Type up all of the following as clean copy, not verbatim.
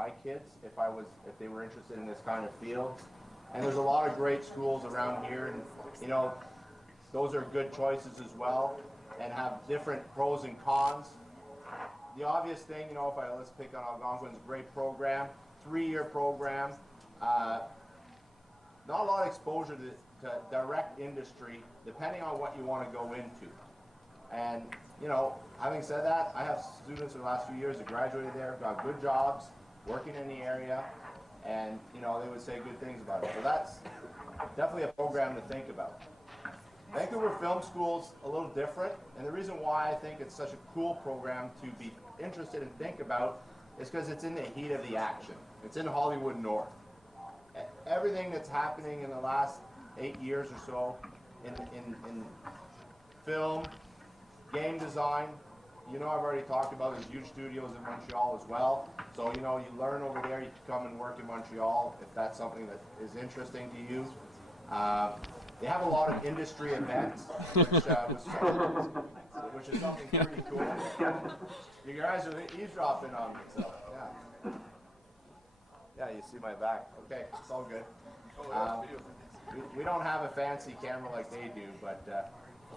my kids if they were interested in this kind of field. And there's a lot of great schools around here, and you know, those are good choices as well, and have different pros and cons. The obvious thing, you know, let's pick on Algonquin's great program, 3-year program, not a lot of exposure to direct industry, depending on what you want to go into. And you know, having said that, I have students in the last few years that graduated there, got good jobs, working in the area, and you know, they would say good things about it. So that's definitely a program to think about. Vancouver Film School's a little different, and the reason why I think it's such a cool program to be interested and think about is because it's in the heat of the action. It's in Hollywood North. Everything that's happening in the last 8 years or so in film, game design, you know, I've already talked about there's huge studios in Montreal as well. So, you know, you learn over there, you can come and work in Montreal if that's something that is interesting to you. They have a lot of industry events, which is something pretty cool. You guys are eavesdropping on me, so yeah. Yeah, you see my back. Okay, it's all good. We don't have a fancy camera like they do, but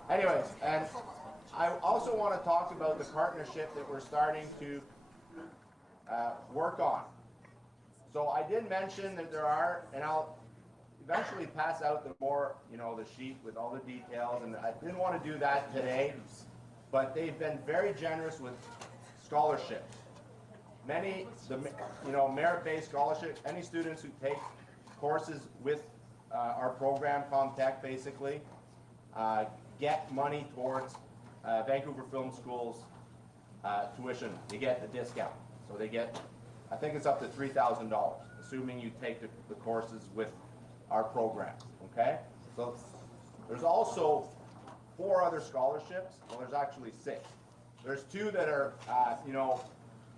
anyways, and I also want to talk about the partnership that we're starting to work on. So I did mention that there are, and I'll eventually pass out the sheet with all the details, and I didn't want to do that today, but they've been very generous with scholarships. Many, merit-based scholarships, any students who take courses with our program, ComTech basically, get money towards Vancouver Film School's tuition. They get a discount. So they get, I think it's up to $3,000, assuming you take the courses with our program, okay? So there's also 4 other scholarships. Well, there's actually 6. There's 2 that are,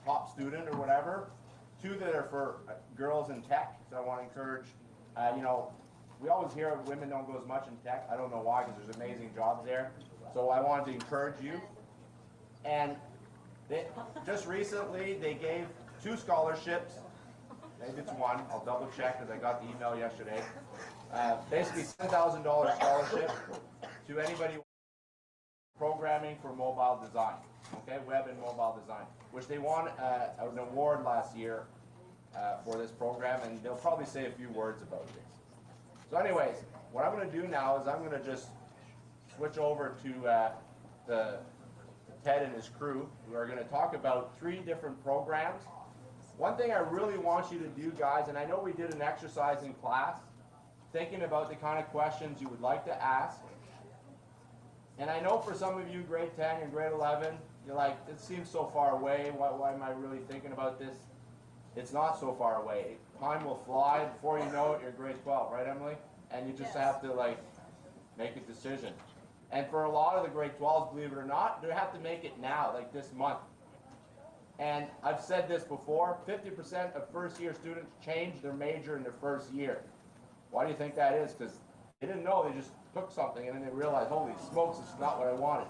top student or whatever. 2 that are for girls in tech. So I want to encourage, we always hear women don't go as much in tech. I don't know why, because there's amazing jobs there. So I wanted to encourage you. And just recently, they gave 2 scholarships. Maybe it's 1. I'll double check because I got the email yesterday. Basically, $10,000 scholarship to anybody programming for mobile design. Okay, web and mobile design, which they won an award last year for this program, and they'll probably say a few words about this. So anyways, what I'm going to do now is I'm going to just switch over to Ted and his crew, who are going to talk about 3 different programs. One thing I really want you to do, guys, and I know we did an exercise in class, thinking about the kind of questions you would like to ask. And I know for some of you, grade 10 and grade 11, you're like, it seems so far away. Why am I really thinking about this? It's not so far away. Time will fly. Before you know it, you're grade 12, right, Emily? And you just have to, make a decision. And for a lot of the grade 12s, believe it or not, they have to make it now, like this month. And I've said this before, 50% of first-year students change their major in their first year. Why do you think that is? Because they didn't know, they just took something and then they realized, holy smokes, this is not what I wanted.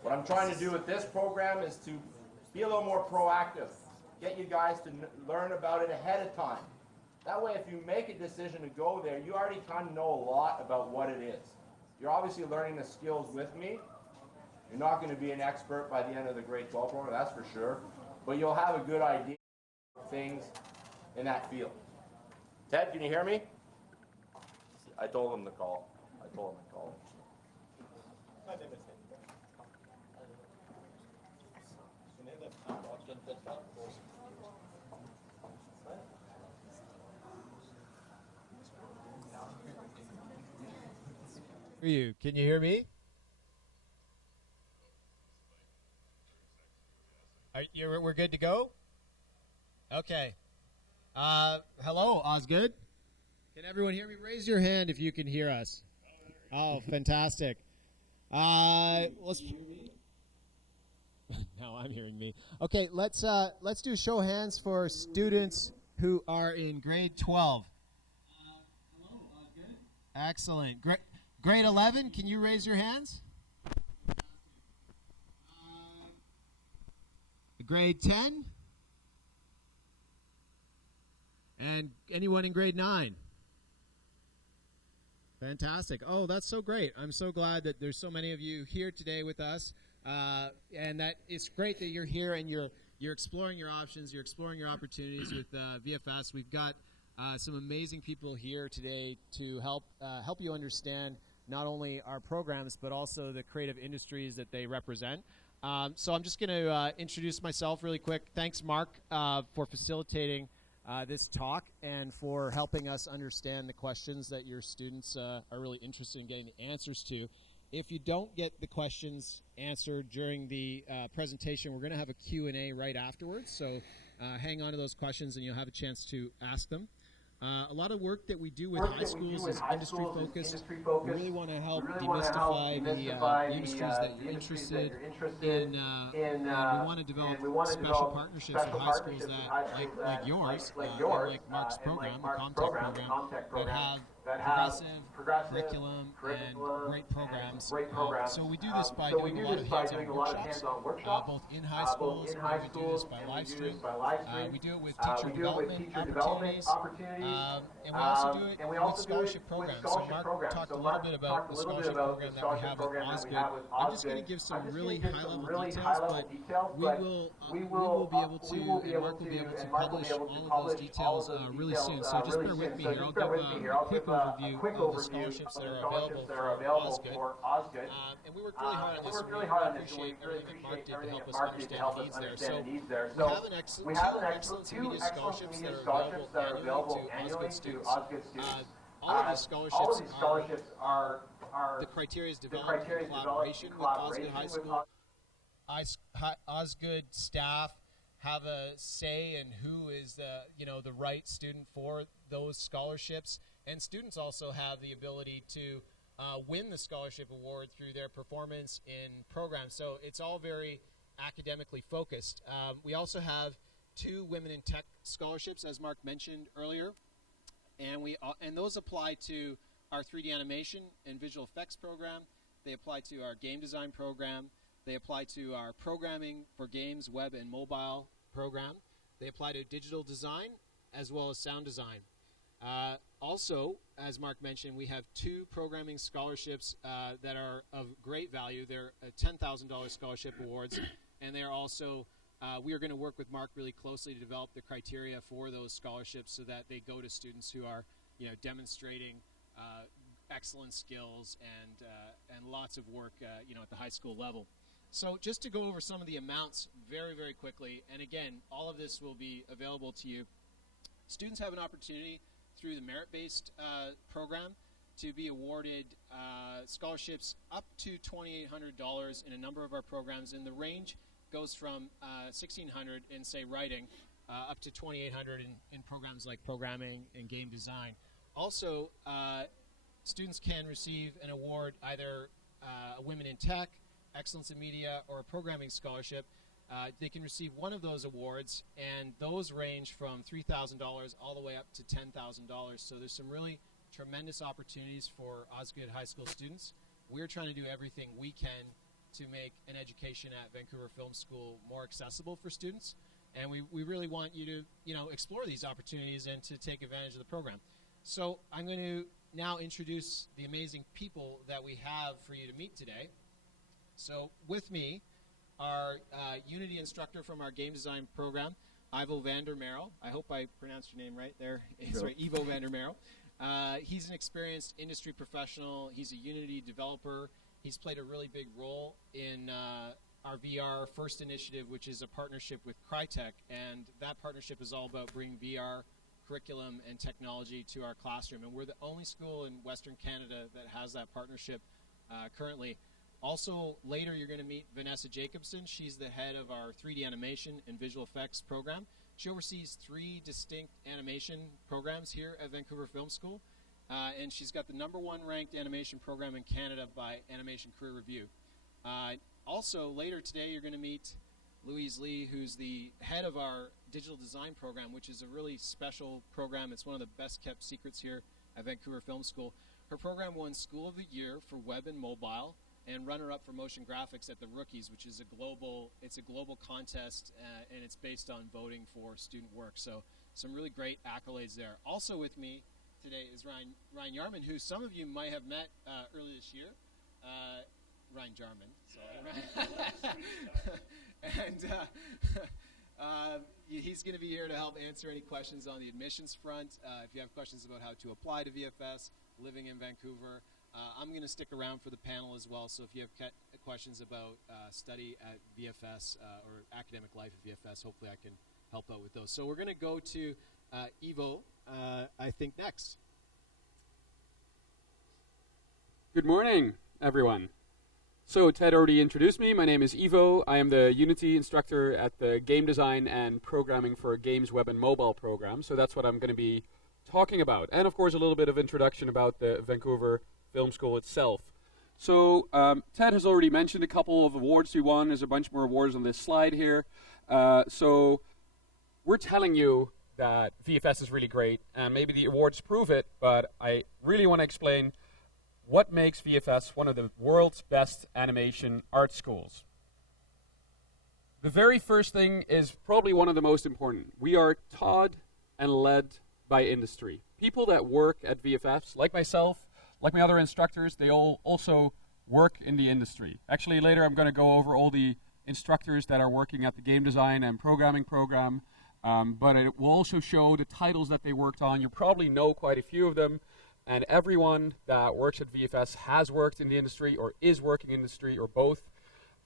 What I'm trying to do with this program is to be a little more proactive, get you guys to learn about it ahead of time. That way, if you make a decision to go there, you already kind of know a lot about what it is. You're obviously learning the skills with me. You're not going to be an expert by the end of the grade 12 program, that's for sure. But you'll have a good idea of things in that field. Ted, can you hear me? I told him to call. For you, can you hear me? We're good to go? Okay. Hello, Osgoode. Can everyone hear me? Raise your hand if you can hear us. Oh, fantastic. Let's. Now I'm hearing me. Okay, let's do show hands for students who are in grade 12. Hello, Osgoode. Excellent. Grade 11, can you raise your hands? Grade 10? And anyone in grade 9? Fantastic. Oh, that's so great. I'm so glad that there's so many of you here today with us. And that it's great that you're here and you're exploring your options, you're exploring your opportunities with VFS. We've got some amazing people here today to help you understand not only our programs, but also the creative industries that they represent. So I'm just going to introduce myself really quick. Thanks, Mark, for facilitating this talk and for helping us understand the questions that your students are really interested in getting the answers to. If you don't get the questions answered during the presentation, we're going to have a Q&A right afterwards. So hang on to those questions and you'll have a chance to ask them. A lot of work that we do with high schools is industry focused. We really want to help demystify the industries that you're interested in, and we want to develop special partnerships with high schools that, like yours, and like Mark's program, the Comtech program, that have progressive curriculum and great programs. So we do this by doing a lot of hands-on workshops, both in high schools, and we do this by live stream. We do it with teacher development opportunities, and we also do it with scholarship programs. So Mark talked a little bit about the scholarship program that we have with Osgoode. I'm just going to give some really high-level details, but we will be able to, and Mark will be able to publish all of those details really soon. So just bear with me here. I'll give a quick overview of the scholarships that are available for Osgoode. And we worked really hard on this. We appreciate everything that Mark did to help us understand the needs there. So we have two excellent media scholarships that are available annually to Osgoode students. All of these scholarships are the criteria is developed in collaboration with Osgoode High School. Osgoode staff have a say in who is the right student for those scholarships, and students also have the ability to win the scholarship award through their performance in programs. So it's all very academically focused. We also have 2 Women in Tech scholarships, as Mark mentioned earlier, and those apply to our 3D animation and visual effects program. They apply to our game design program. They apply to our programming for games, web, and mobile program. They apply to digital design as well as sound design. Also, as Mark mentioned, we have 2 programming scholarships that are of great value. They're $10,000 scholarship awards, and they are also we are going to work with Mark really closely to develop the criteria for those scholarships so that they go to students who are, demonstrating excellent skills and lots of work, at the high school level. So just to go over some of the amounts very, very quickly, and again, all of this will be available to you. Students have an opportunity through the merit-based program to be awarded scholarships up to $2,800 in a number of our programs, and the range goes from $1,600 in, say, writing, up to $2,800 in programs like programming and game design. Also, students can receive an award, either a Women in Tech, Excellence in Media, or a programming scholarship. They can receive one of those awards, and those range from $3,000 all the way up to $10,000. So there's some really tremendous opportunities for Osgoode High School students. We're trying to do everything we can to make an education at Vancouver Film School more accessible for students, and we really want you to explore these opportunities and to take advantage of the program. So I'm going to now introduce the amazing people that we have for you to meet today. So with me, our Unity instructor from our game design program, Ivo van der Merel. I hope I pronounced your name right there. It's right, Ivo van der Merel. He's an experienced industry professional. He's a Unity developer. He's played a really big role in our VR First initiative, which is a partnership with Crytek, and that partnership is all about bringing VR curriculum and technology to our classroom, and we're the only school in Western Canada that has that partnership currently. Also, later you're going to meet Vanessa Jacobson. She's the head of our 3D animation and visual effects program. She oversees 3 distinct animation programs here at Vancouver Film School, and she's got the #1 ranked animation program in Canada by Animation Career Review. Also, later today you're going to meet Louise Lee, who's the head of our digital design program, which is a really special program. It's one of the best kept secrets here at Vancouver Film School. Her program won School of the Year for Web and Mobile, and runner-up for motion graphics at the Rookies, which is a global contest, and it's based on voting for student work. So some really great accolades there. Also with me today is Ryan Yarman, who some of you might have met earlier this year. Ryan Jarman, sorry. And he's going to be here to help answer any questions on the admissions front. If you have questions about how to apply to VFS, living in Vancouver, I'm going to stick around for the panel as well. So if you have questions about study at VFS or academic life at VFS, hopefully I can help out with those. So we're going to go to Ivo, I think, next. Good morning, everyone. So Ted already introduced me. My name is Ivo. I am the Unity instructor at the Game Design and Programming for Games Web and Mobile program. So that's what I'm going to be talking about. And of course, a little bit of introduction about the Vancouver Film School itself. So Ted has already mentioned a couple of awards we won. There's a bunch more awards on this slide here. So we're telling you that VFS is really great, and maybe the awards prove it, but I really want to explain what makes VFS one of the world's best animation art schools. The very first thing is probably one of the most important. We are taught and led by industry. People that work at VFS, like myself, like my other instructors, they all also work in the industry. Actually, later I'm going to go over all the instructors that are working at the game design and programming program, but it will also show the titles that they worked on. You probably know quite a few of them. And everyone that works at VFS has worked in the industry or is working in the industry or both.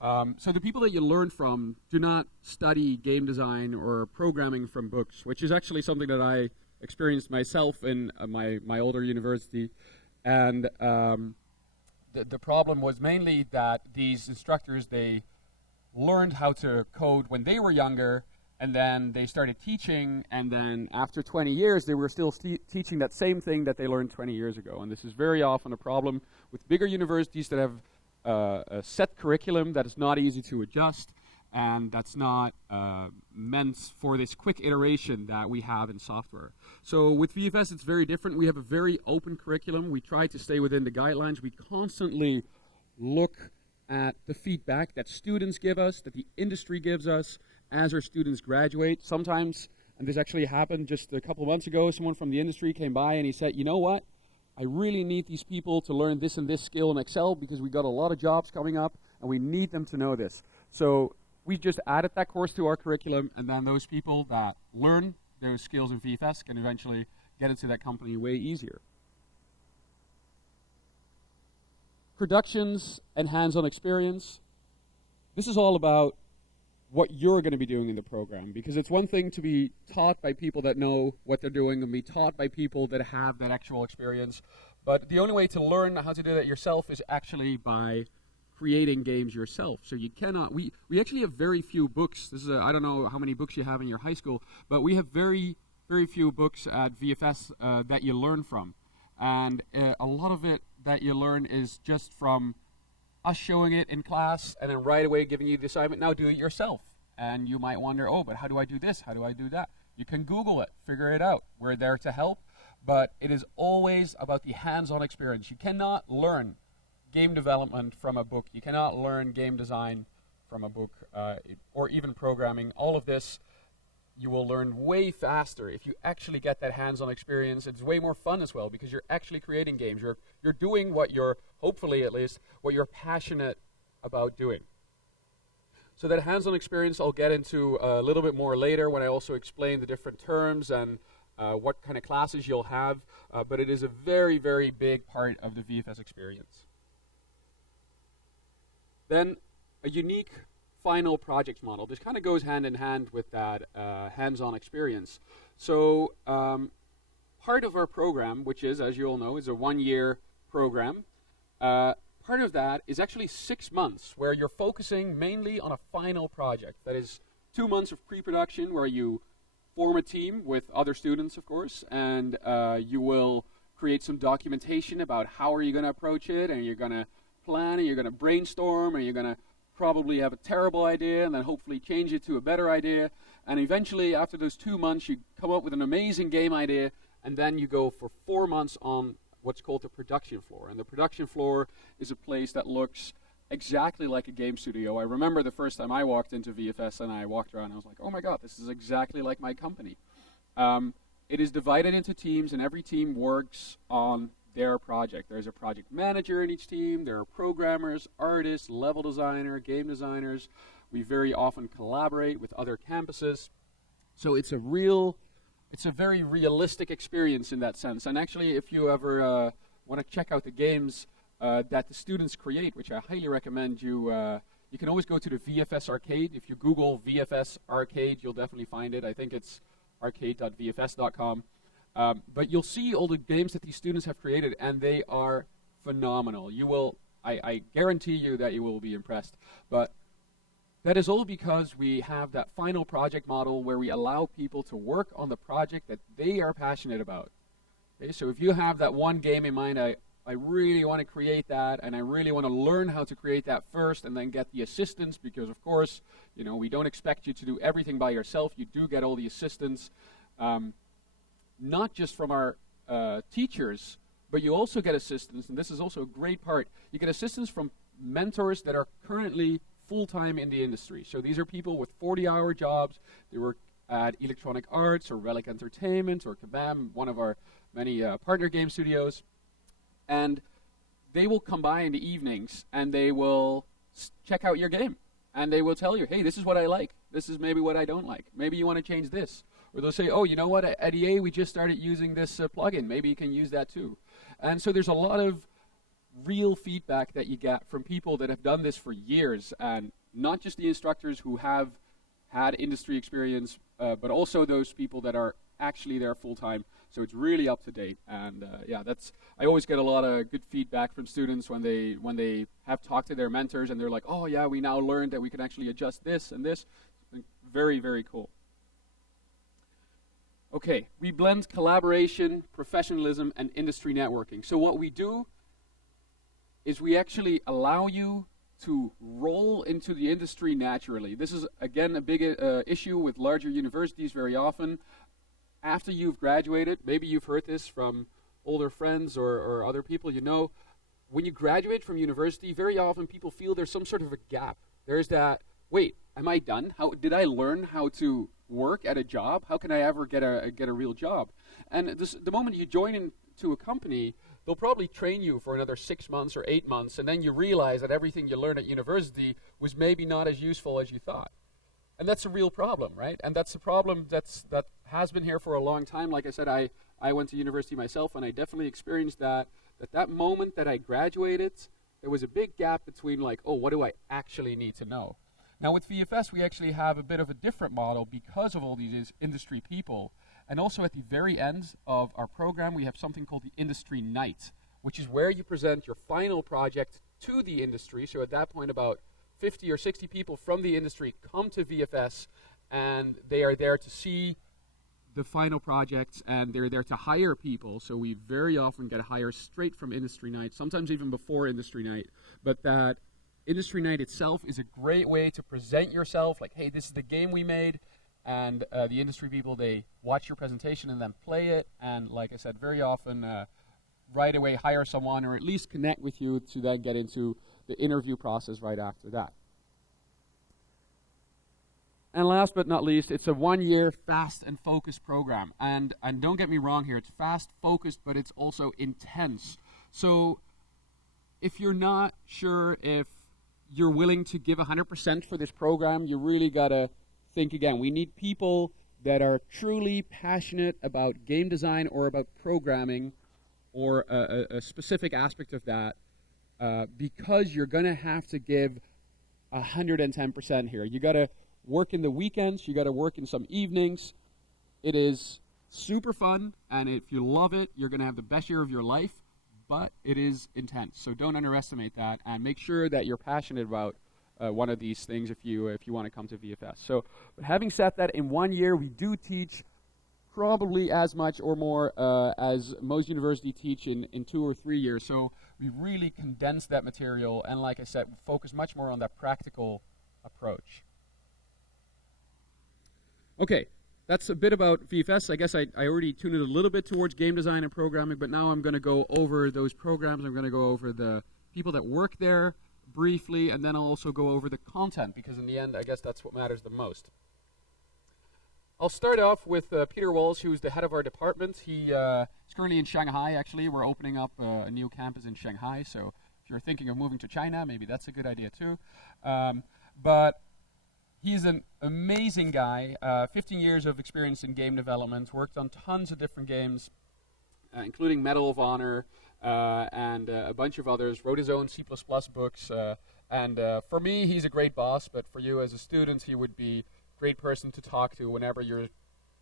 So the people that you learn from do not study game design or programming from books, which is actually something that I experienced myself in my older university. And the problem was mainly that these instructors, they learned how to code when they were younger, and then they started teaching, and then after 20 years, they were still teaching that same thing that they learned 20 years ago. And this is very often a problem with bigger universities that have a set curriculum that is not easy to adjust, and that's not meant for this quick iteration that we have in software. So with VFS, it's very different. We have a very open curriculum. We try to stay within the guidelines. We constantly look at the feedback that students give us, that the industry gives us, as our students graduate. Sometimes, and this actually happened just a couple of months ago, someone from the industry came by and he said, you know what, I really need these people to learn this and this skill in Excel because we got a lot of jobs coming up and we need them to know this. So we just added that course to our curriculum, and then those people that learn those skills in VFS can eventually get into that company way easier. Productions and hands-on experience. This is all about what you're going to be doing in the program, because it's one thing to be taught by people that know what they're doing and be taught by people that have that actual experience, but the only way to learn how to do that yourself is actually by creating games yourself. So you cannot, we actually have very few books. This is I don't know how many books you have in your high school, but we have very few books at VFS that you learn from, and a lot of it that you learn is just from us showing it in class and then right away giving you the assignment, now do it yourself. And you might wonder, oh, but how do I do this? How do I do that? You can Google it, figure it out. We're there to help, but it is always about the hands-on experience. You cannot learn game development from a book. You cannot learn game design from a book or even programming. All of this you will learn way faster if you actually get that hands-on experience. It's way more fun as well because you're actually creating games. You're doing what you're, hopefully at least, what you're passionate about doing. So that hands-on experience I'll get into a little bit more later when I also explain the different terms and what kind of classes you'll have, but it is a very, very big part of the VFS experience. Then a unique final project model. This kind of goes hand in hand with that hands-on experience. So part of our program, which is, as you all know, is a one-year program, part of that is actually 6 months where you're focusing mainly on a final project. That is 2 months of pre-production where you form a team with other students, of course, and you will create some documentation about how are you going to approach it, and you're going to plan, and you're going to brainstorm, and you're going to probably have a terrible idea and then hopefully change it to a better idea. And eventually, after those 2 months, you come up with an amazing game idea, and then you go for 4 months on what's called the production floor. And the production floor is a place that looks exactly like a game studio. I remember the first time I walked into VFS and I walked around and I was like, oh my god, this is exactly like my company. It is divided into teams, and every team works on their project. There's a project manager in each team. There are programmers, artists, level designer, game designers. We very often collaborate with other campuses. So it's a very realistic experience in that sense. And actually, if you ever want to check out the games that the students create, which I highly recommend you can always go to the VFS arcade. If you Google VFS arcade, you'll definitely find it. I think it's arcade.vfs.com. But you'll see all the games that these students have created, and they are phenomenal. I guarantee you that you will be impressed. But that is all because we have that final project model where we allow people to work on the project that they are passionate about. Okay, so if you have that one game in mind, I really want to create that, and I really want to learn how to create that first and then get the assistance, because of course, we don't expect you to do everything by yourself. You do get all the assistance, not just from our teachers, but you also get assistance, and this is also a great part. You get assistance from mentors that are currently full-time in the industry. So these are people with 40-hour jobs. They work at Electronic Arts or Relic Entertainment or Kabam, one of our many partner game studios. And they will come by in the evenings and they will check out your game. And they will tell you, hey, this is what I like. This is maybe what I don't like. Maybe you want to change this. Or they'll say, oh, you know what, at EA we just started using this plugin. Maybe you can use that too. And so there's a lot of real feedback that you get from people that have done this for years, and not just the instructors who have had industry experience, but also those people that are actually there full-time. So it's really up to date, and I always get a lot of good feedback from students when they have talked to their mentors, and they're like, oh yeah, we now learned that we can actually adjust this and this. Very, very cool. Okay, we blend collaboration, professionalism, and industry networking. So what we do is we actually allow you to roll into the industry naturally. This is, again, a big issue with larger universities very often. After you've graduated, maybe you've heard this from older friends or other people you know, when you graduate from university, very often people feel there's some sort of a gap. There's that, wait, am I done? How did I learn how to work at a job? How can I ever get a real job? And the moment you join into a company, they'll probably train you for another 6 months or 8 months, and then you realize that everything you learned at university was maybe not as useful as you thought. And that's a real problem, right? And that's a problem that has been here for a long time. Like I said, I went to university myself, and I definitely experienced that moment that I graduated, there was a big gap between like, oh, what do I actually need to know? Now with VFS, we actually have a bit of a different model because of all these industry people. And also at the very end of our program, we have something called the Industry Night, which is where you present your final project to the industry. So at that point, about 50 or 60 people from the industry come to VFS, and they are there to see the final projects, and they're there to hire people. So we very often get hired straight from Industry Night, sometimes even before Industry Night. But that Industry Night itself is a great way to present yourself, like, hey, this is the game we made. And the industry people, they watch your presentation and then play it. And like I said, very often right away hire someone or at least connect with you to then get into the interview process right after that. And last but not least, it's a 1-year fast and focused program. And don't get me wrong here, it's fast, focused, but it's also intense. So if you're not sure if you're willing to give 100% for this program, you really got to think again. We need people that are truly passionate about game design or about programming or a specific aspect of that, because you're going to have to give 110% here. You got to work in the weekends, you got to work in some evenings. It is super fun, and if you love it, you're going to have the best year of your life, but it is intense. So don't underestimate that, and make sure that you're passionate about one of these things if you want to come to VFS. So having said that, in 1 year we do teach probably as much or more as most universities teach in 2 or 3 years. So we really condense that material, and like I said, focus much more on that practical approach. Okay, that's a bit about VFS. I guess I already tuned it a little bit towards game design and programming, but now I'm going to go over those programs. I'm going to go over the people that work there briefly, and then I'll also go over the content, because in the end, I guess that's what matters the most. I'll start off with Peter Walls, who's the head of our department. He is currently in Shanghai, actually. We're opening up a new campus in Shanghai, so if you're thinking of moving to China, maybe that's a good idea too. But he's an amazing guy, 15 years of experience in game development, worked on tons of different games, including Medal of Honor and a bunch of others, wrote his own C++ books. And for me, he's a great boss, but for you as a student, he would be a great person to talk to whenever you're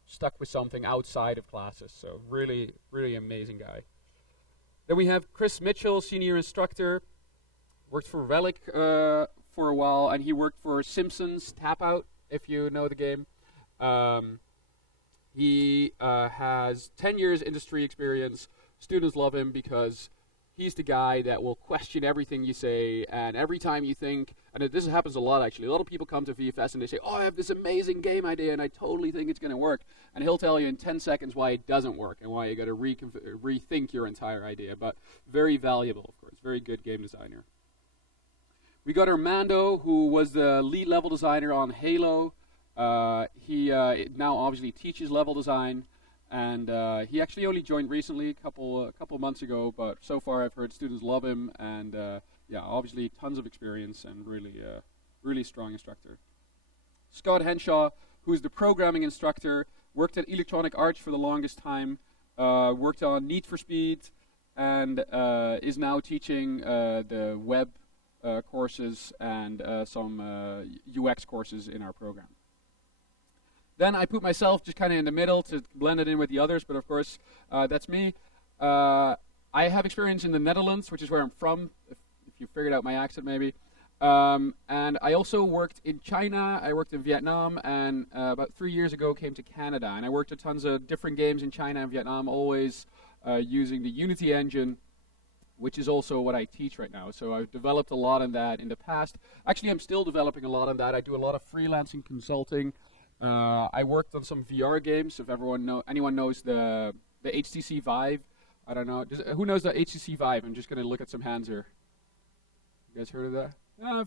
stuck with something outside of classes. So really, really amazing guy. Then we have Chris Mitchell, senior instructor, worked for Relic for a while, and he worked for Simpsons Tap Out, if you know the game. He has 10 years industry experience. Students love him because he's the guy that will question everything you say, and every time you think, and this happens a lot actually, a lot of people come to VFS and they say, oh, I have this amazing game idea and I totally think it's going to work, and he'll tell you in 10 seconds why it doesn't work and why you got to rethink your entire idea. But very valuable, of course, very good game designer. We got Armando, who was the lead level designer on Halo. He now obviously teaches level design, and he actually only joined recently, a couple months ago, but so far I've heard students love him, and yeah, obviously tons of experience and really strong instructor. Scott Henshaw, who's the programming instructor, worked at Electronic Arts for the longest time, worked on Need for Speed, and is now teaching the web courses and some UX courses in our program. Then I put myself just kind of in the middle to blend it in with the others, but of course, that's me. I have experience in the Netherlands, which is where I'm from, if you figured out my accent maybe. And I also worked in China, I worked in Vietnam, and about 3 years ago came to Canada. And I worked at tons of different games in China and Vietnam, always using the Unity engine, which is also what I teach right now. So I've developed a lot in that in the past. Actually, I'm still developing a lot on that. I do a lot of freelancing consulting. I worked on some VR games. If anyone knows the HTC Vive, I don't know. Who knows the HTC Vive? I'm just going to look at some hands here. You guys heard of that? A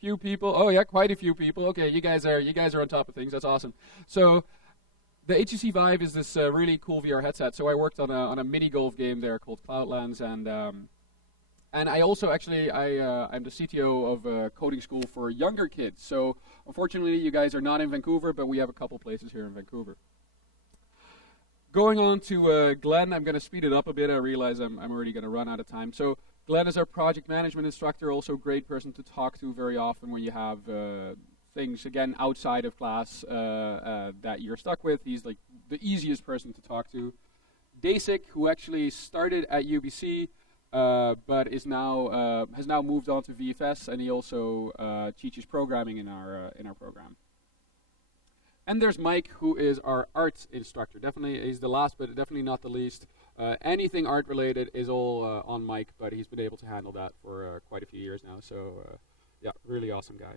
few people. Oh yeah, quite a few people. Okay, you guys are on top of things. That's awesome. So the HTC Vive is this really cool VR headset. So I worked on a mini golf game there called Cloudlands, and I also actually I'm the CTO of a coding school for younger kids. So unfortunately, you guys are not in Vancouver, but we have a couple places here in Vancouver. Going on to Glenn, I'm going to speed it up a bit. I realize I'm already going to run out of time. So Glenn is our project management instructor, also a great person to talk to very often when you have things, again, outside of class that you're stuck with. He's like the easiest person to talk to. Dasik, who actually started at UBC, but is now has now moved on to VFS, and he also teaches programming in our program. And there's Mike, who is our art instructor. Definitely, he's the last, but definitely not the least. Anything art related is all on Mike, but he's been able to handle that for quite a few years now. So, yeah, really awesome guy.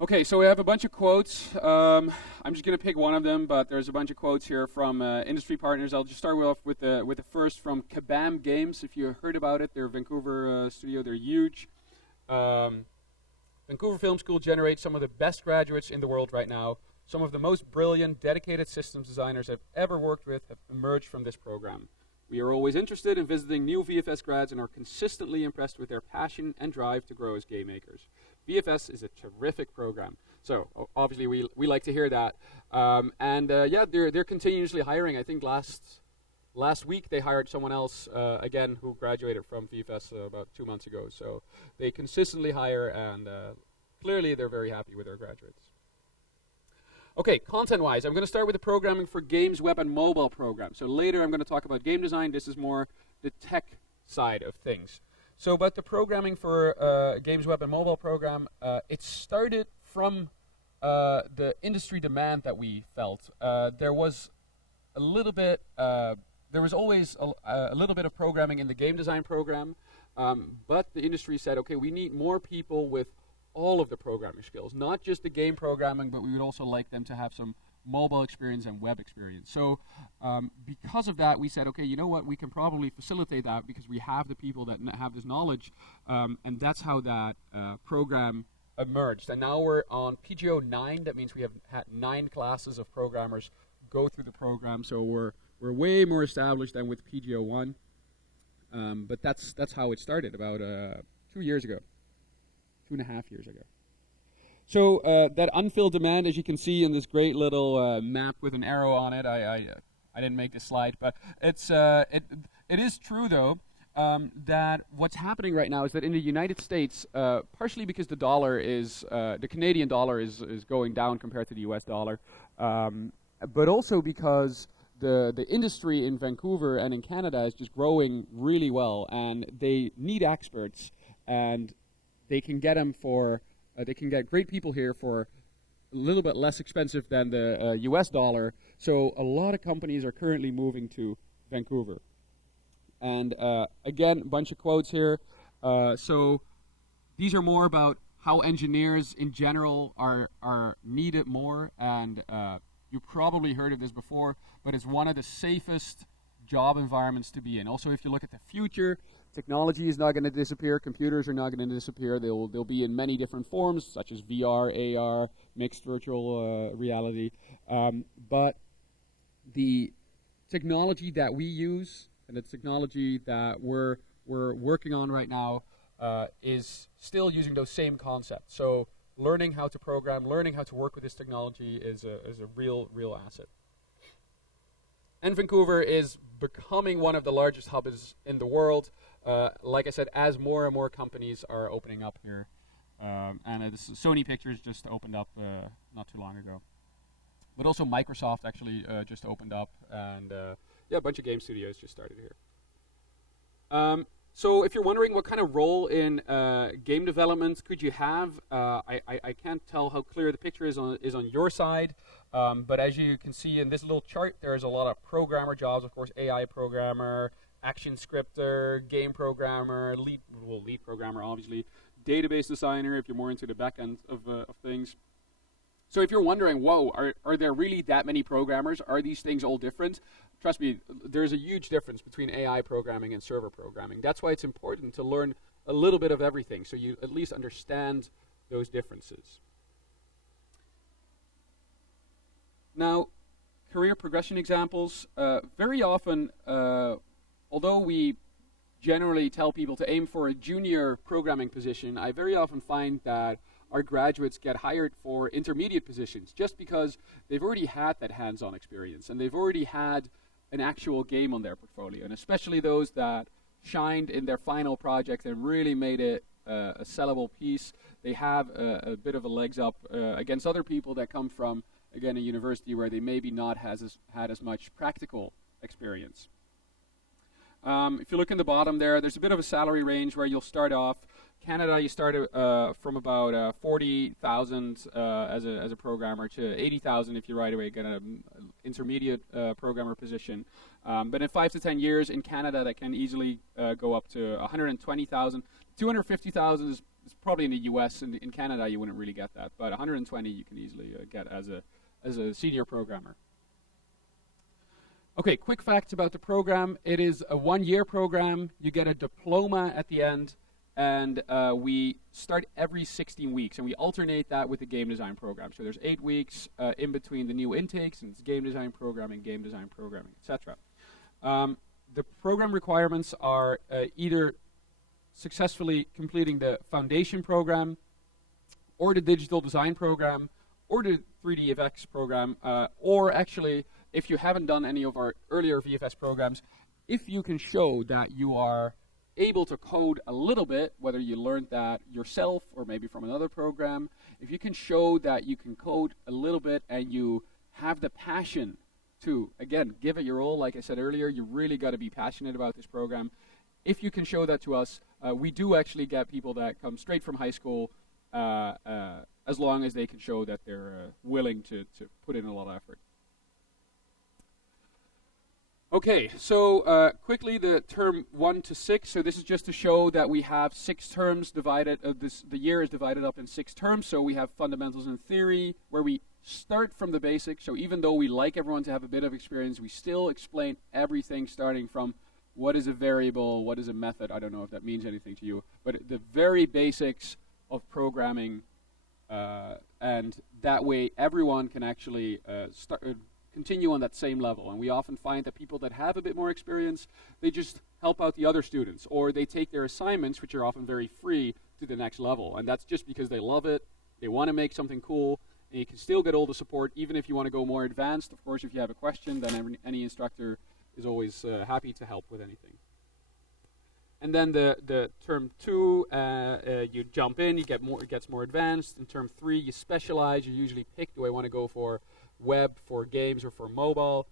Okay, so we have a bunch of quotes. I'm just going to pick one of them, but there's a bunch of quotes here from industry partners. I'll just start off with the first from Kabam Games. If you heard about it, they're a Vancouver studio. They're huge. Vancouver Film School generates some of the best graduates in the world right now. Some of the most brilliant, dedicated systems designers I've ever worked with have emerged from this program. We are always interested in visiting new VFS grads and are consistently impressed with their passion and drive to grow as game makers. VFS is a terrific program. So obviously we like to hear that. Yeah, they're continuously hiring. I think last week they hired someone else again who graduated from VFS about 2 months ago. So they consistently hire, and clearly they're very happy with their graduates. Okay, content-wise, I'm going to start with the programming for games, web, and mobile program. So later I'm going to talk about game design. This is more the tech side of things. So about the programming for games, web, and mobile program, it started from the industry demand that we felt. There was always a little bit of programming in the game design program, but the industry said, okay, we need more people with all of the programming skills, not just the game programming, but we would also like them to have some mobile experience and web experience. So because of that, we said, okay, you know what, we can probably facilitate that because we have the people that have this knowledge, and that's how that program emerged. And now we're on PGO 9. That means we have had 9 classes of programmers go through the program. So we're way more established than with PGO 1. But that's how it started about 2 years ago, 2.5 years ago. So that unfilled demand, as you can see in this great little map with an arrow on it, I didn't make this slide, but it is true though that what's happening right now is that in the United States, partially because the dollar is the Canadian dollar is going down compared to the U.S. dollar, but also because the industry in Vancouver and in Canada is just growing really well, and they need experts, and they can get them for they can get great people here for a little bit less expensive than the U.S. dollar. So a lot of companies are currently moving to Vancouver. And again, a bunch of quotes here. So these are more about how engineers in general are needed more. And you probably heard of this before, but it's one of the safest job environments to be in. Also, if you look at the future, technology is not going to disappear. Computers are not going to disappear. They'll be in many different forms, such as VR, AR, mixed virtual reality. But the technology that we use and the technology that we're working on right now is still using those same concepts. So learning how to program, learning how to work with this technology is a real asset. And Vancouver is becoming one of the largest hubs in the world. Like I said, as more and more companies are opening up here. And Sony Pictures just opened up not too long ago. But also Microsoft actually just opened up. And a bunch of game studios just started here. So if you're wondering what kind of role in game development could you have, I can't tell how clear the picture is on your side. But as you can see in this little chart, there's a lot of programmer jobs, of course, AI programmer, action scripter, game programmer, lead programmer, obviously, database designer if you're more into the back end of things. So if you're wondering, whoa, are there really that many programmers? Are these things all different? Trust me, there's a huge difference between AI programming and server programming. That's why it's important to learn a little bit of everything, so you at least understand those differences. Now, career progression examples. Very often, although we generally tell people to aim for a junior programming position, I very often find that our graduates get hired for intermediate positions just because they've already had that hands-on experience and they've already had an actual game on their portfolio, and especially those that shined in their final project and really made it a sellable piece. They have a bit of a legs up against other people that come from, again, a university where they maybe not had as much practical experience. If you look in the bottom there's a bit of a salary range where you'll start off. Canada, you start from about 40,000 as a programmer to 80,000 if you right away get an intermediate programmer position. But in 5 to 10 years in Canada, that can easily go up to 120,000. 250,000 is probably in the U.S. In Canada, you wouldn't really get that, but 120 you can easily get as a senior programmer. Okay, quick facts about the program. It is a 1-year program. You get a diploma at the end. And we start every 16 weeks, and we alternate that with the game design program. So there's 8 weeks in between the new intakes, and it's game design programming, etc. The program requirements are either successfully completing the foundation program, or the digital design program, or the 3D FX program, or actually, if you haven't done any of our earlier VFS programs, if you can show that you are able to code a little bit, whether you learned that yourself or maybe from another program, if you can show that you can code a little bit and you have the passion to, again, give it your all, like I said earlier, you really got to be passionate about this program. If you can show that to us, we do actually get people that come straight from high school as long as they can show that they're willing to put in a lot of effort. Okay, so quickly the term 1 to 6. So this is just to show that we have 6 terms divided. The year is divided up in 6 terms. So we have fundamentals and theory, where we start from the basics. So even though we like everyone to have a bit of experience, we still explain everything starting from what is a variable, what is a method. I don't know if that means anything to you, but the very basics of programming And that way everyone can actually continue on that same level. And we often find that people that have a bit more experience, they just help out the other students, or they take their assignments, which are often very free, to the next level. And that's just because they love it, they want to make something cool, and you can still get all the support even if you want to go more advanced. Of course, if you have a question, then any instructor is always happy to help with anything. And then the term 2, you jump in, you get more, it gets more advanced. In term 3, you specialize. You usually pick, do I want to go for web, for games, or for mobile?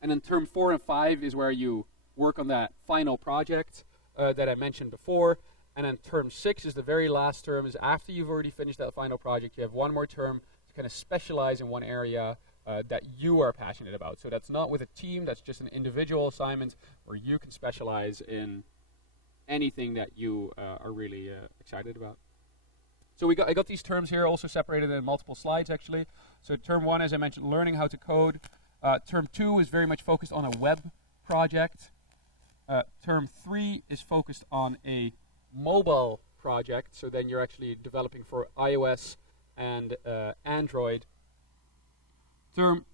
And then term 4 and 5 is where you work on that final project that I mentioned before. And then term 6 is the very last term. Is after you've already finished that final project, you have one more term to kind of specialize in one area that you are passionate about. So that's not with a team, that's just an individual assignment where you can specialize in anything that you are really excited about. So I got these terms here also separated in multiple slides actually. So term 1, as I mentioned, learning how to code. Term 2 is very much focused on a web project. Term 3 is focused on a mobile project, so then you're actually developing for iOS and Android. Term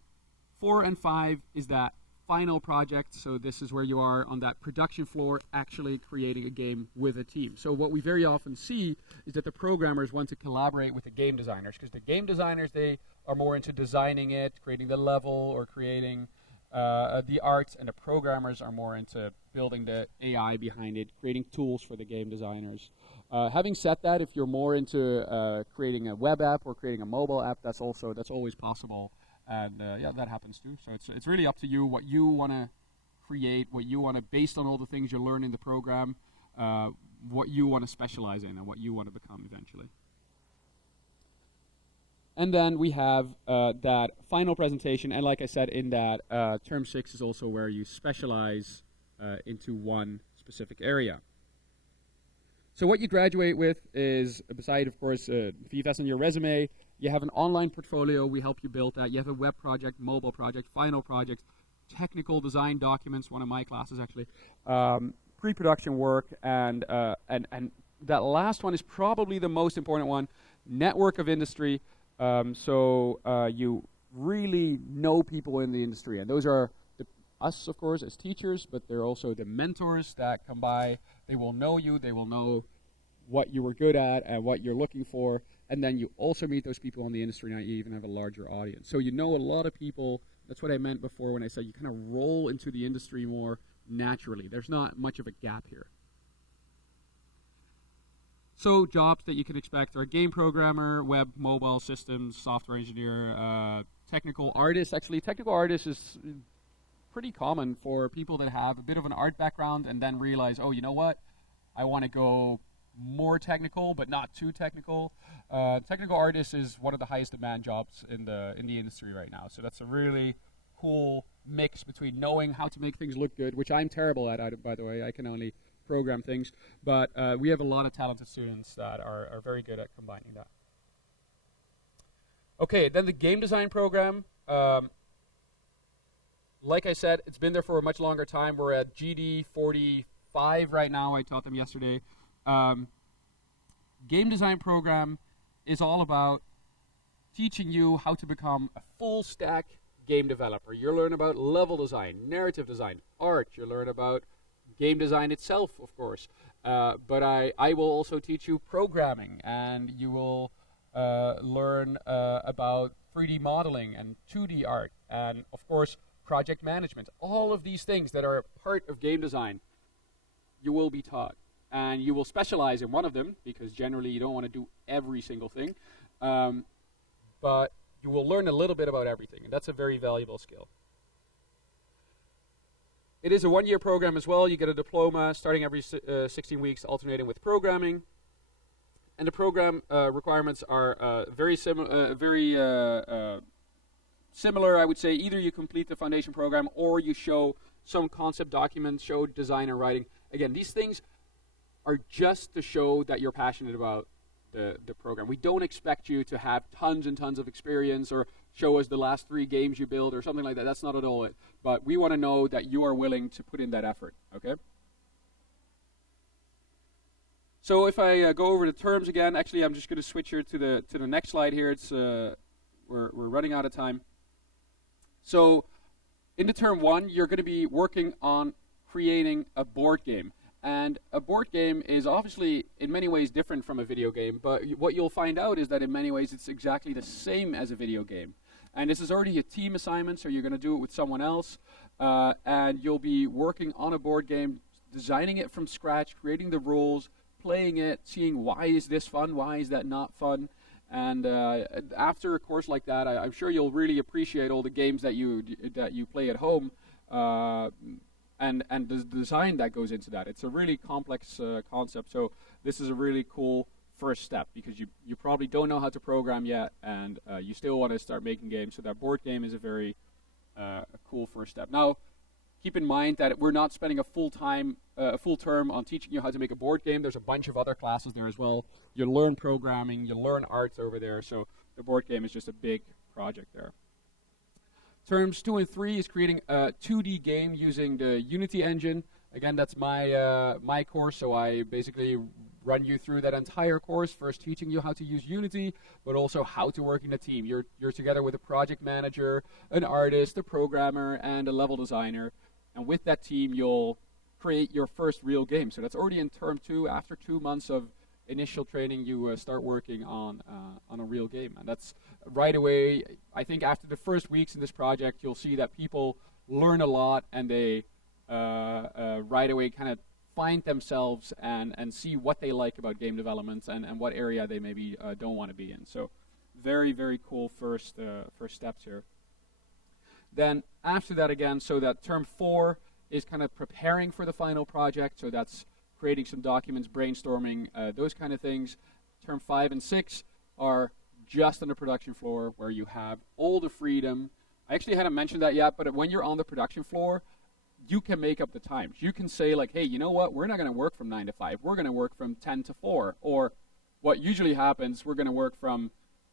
4 and 5 is that final project, so this is where you are on that production floor actually creating a game with a team. So what we very often see is that the programmers want to collaborate with the game designers, because the game designers, they are more into designing it, creating the level, or creating the art, and the programmers are more into building the AI behind it, creating tools for the game designers. Having said that, if you're more into creating a web app or creating a mobile app, that's always possible, and yeah, that happens too. So it's really up to you what you want to create, what you want to, based on all the things you learn in the program, what you want to specialize in and what you want to become eventually. And then we have that final presentation, and like I said, in that term 6 is also where you specialize into one specific area. So what you graduate with is, beside, of course, VFS on your resume, you have an online portfolio. We help you build that. You have a web project, mobile project, final project, technical design documents, one of my classes actually, pre-production work, and that last one is probably the most important one, network of industry. So you really know people in the industry, and those are us, of course, as teachers, but they're also the mentors that come by. They will know you, they will know what you were good at and what you're looking for, and then you also meet those people in the industry. Now you even have a larger audience. So you know a lot of people. That's what I meant before when I said you kind of roll into the industry more naturally. There's not much of a gap here. So jobs that you can expect are game programmer, web, mobile systems, software engineer, technical artist. Actually, technical artist is pretty common for people that have a bit of an art background and then realize, oh, you know what? I want to go more technical, but not too technical. Technical artist is one of the highest demand jobs in the industry right now. So that's a really cool mix between knowing how to make things look good, which I'm terrible at, by the way. I can only program things, but we have a lot of talented students that are very good at combining that. Okay, then the game design program. Like I said, it's been there for a much longer time. We're at GD 45 right now. I taught them yesterday. Game design program is all about teaching you how to become a full stack game developer. You'll learn about level design, narrative design, art. You'll learn about game design itself, of course. But I will also teach you programming, and you will learn about 3D modeling and 2D art, and of course project management. All of these things that are part of game design, you will be taught. And you will specialize in one of them, because generally you don't want to do every single thing. But you will learn a little bit about everything, and that's a very valuable skill. It is a one-year program as well. You get a diploma starting every 16 weeks, alternating with programming. And the program requirements are very similar, similar, I would say. Either you complete the foundation program or you show some concept documents, show design and writing. Again, these things are just to show that you're passionate about the program. We don't expect you to have tons and tons of experience or show us the last 3 games you build or something like that. That's not at all it. But we want to know that you are willing to put in that effort, okay? So if I go over the terms again, actually I'm just going to switch here to the next slide here. It's we're running out of time. So in the term 1, you're going to be working on creating a board game. And a board game is obviously in many ways different from a video game, but what you'll find out is that in many ways it's exactly the same as a video game. And this is already a team assignment, so you're going to do it with someone else, and you'll be working on a board game, designing it from scratch, creating the rules, playing it, seeing why is this fun, why is that not fun. And after a course like that, I'm sure you'll really appreciate all the games that you play at home, and the design that goes into that. It's a really complex concept, so this is a really cool first step, because you probably don't know how to program yet, and you still want to start making games, so that board game is a very cool first step. Now, keep in mind that we're not spending a full term on teaching you how to make a board game. There's a bunch of other classes there as well. You'll learn programming, you'll learn arts over there, so the board game is just a big project there. Terms 2 and 3 is creating a 2D game using the Unity engine. Again, that's my course, so I basically run you through that entire course, first teaching you how to use Unity, but also how to work in a team. You're together with a project manager, an artist, a programmer, and a level designer. And with that team, you'll create your first real game. So that's already in term 2. After 2 months of initial training, you start working on a real game. And that's right away. I think after the first weeks in this project, you'll see that people learn a lot, and they right away kind of find themselves and see what they like about game development and what area they maybe don't want to be in. So very, very cool first steps here. Then after that again, so that term 4 is kind of preparing for the final project. So that's creating some documents, brainstorming, those kind of things. Term 5 and 6 are just on the production floor, where you have all the freedom. I actually hadn't mentioned that yet, but when you're on the production floor, you can make up the times. You can say like, hey, you know what? We're not going to work from 9 to 5. We're going to work from 10 to 4. Or what usually happens, we're going to work from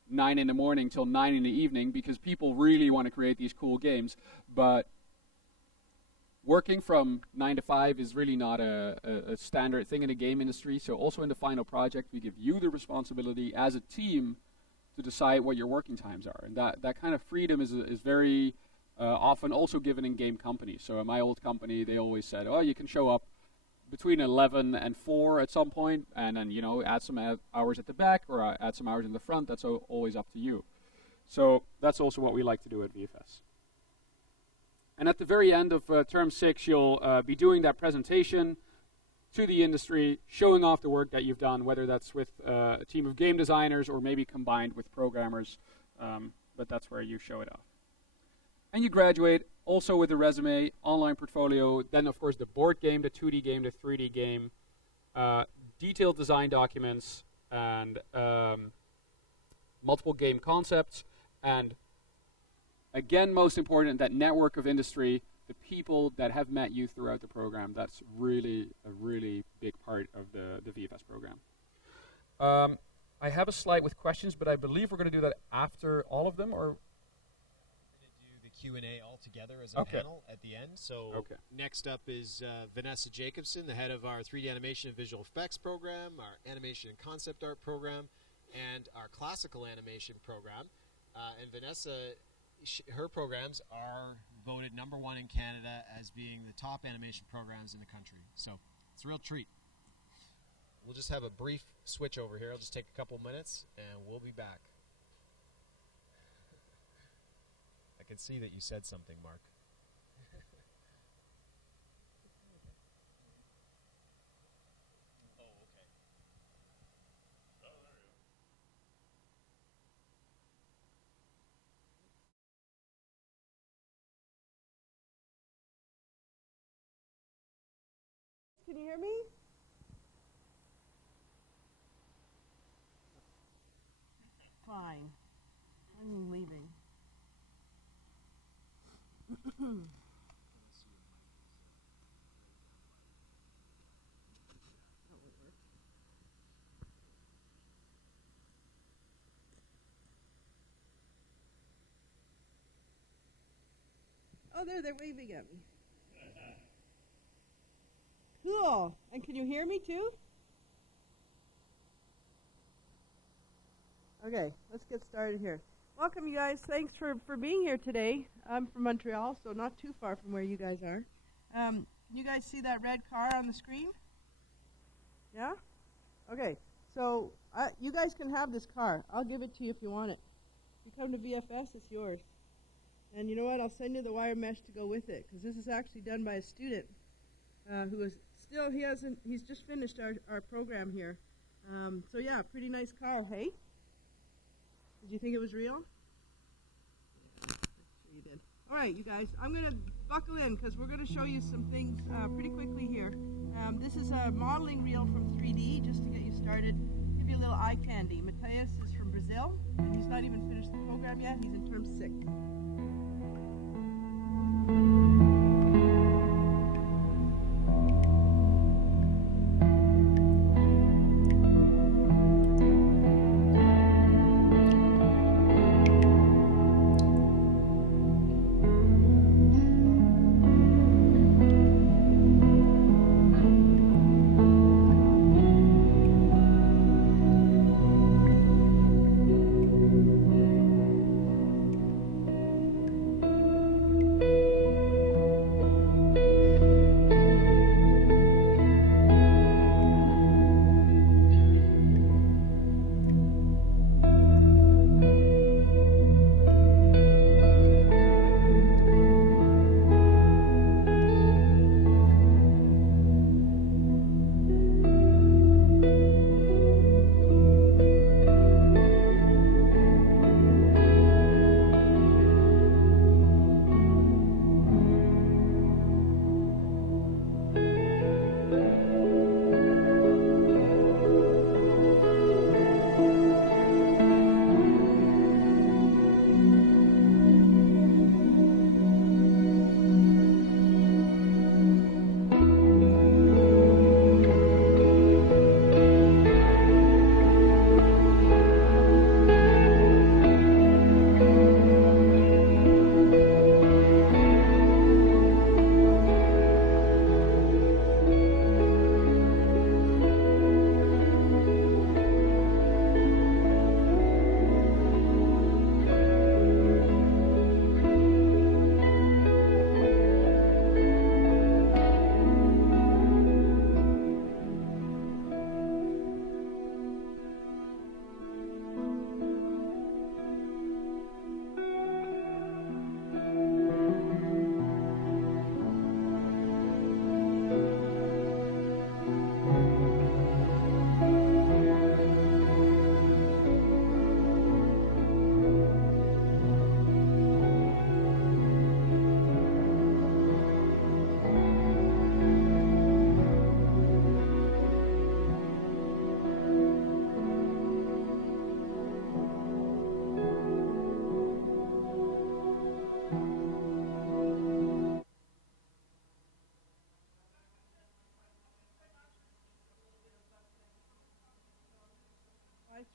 9 in the morning till 9 in the evening, because people really want to create these cool games. But working from 9 to 5 is really not a standard thing in the game industry. So also in the final project, we give you the responsibility as a team to decide what your working times are. And that kind of freedom is very often also given in game companies. So in my old company, they always said, oh, you can show up between 11 and 4 at some point, and then, you know, add some hours at the back or add some hours in the front. That's always up to you. So that's also what we like to do at VFS. And at the very end of term 6, you'll be doing that presentation to the industry, showing off the work that you've done, whether that's with a team of game designers or maybe combined with programmers, but that's where you show it off. And you graduate also with a resume, online portfolio, then of course the board game, the 2D game, the 3D game, detailed design documents, and multiple game concepts, and again, most important, that network of industry, the people that have met you throughout the program. That's really a really big part of the VFS program. I have a slide with questions, but I believe we're going to do that after all of them, or Q&A all together as a panel at the end. So next up is Vanessa Jacobson, the head of our 3D animation and visual effects program, our animation and concept art program, and our classical animation program. And Vanessa, her programs are voted #1 in Canada as being the top animation programs in the country. So it's a real treat. We'll just have a brief switch over here. I'll just take a couple minutes and we'll be back. I can see that you said something, Mark. Oh, okay. Can you hear me? Fine. I'm leaving. Oh, they're waving at me. Cool. And can you hear me too? Okay, let's get started here. Welcome, you guys. Thanks for being here today. I'm from Montreal, so not too far from where you guys are. You guys see that red car on the screen? Yeah? Okay, so you guys can have this car. I'll give it to you if you want it. If you come to VFS, it's yours. And you know what? I'll send you the wire mesh to go with it, because this is actually done by a student who is still, he's just finished our program here. So yeah, pretty nice car, hey? Did you think it was real? Sure you did. All right, you guys, I'm going to buckle in because we're going to show you some things pretty quickly here. This is a modeling reel from 3D, just to get you started. Give you a little eye candy. Mateus is from Brazil, and he's not even finished the program yet. He's in term 6.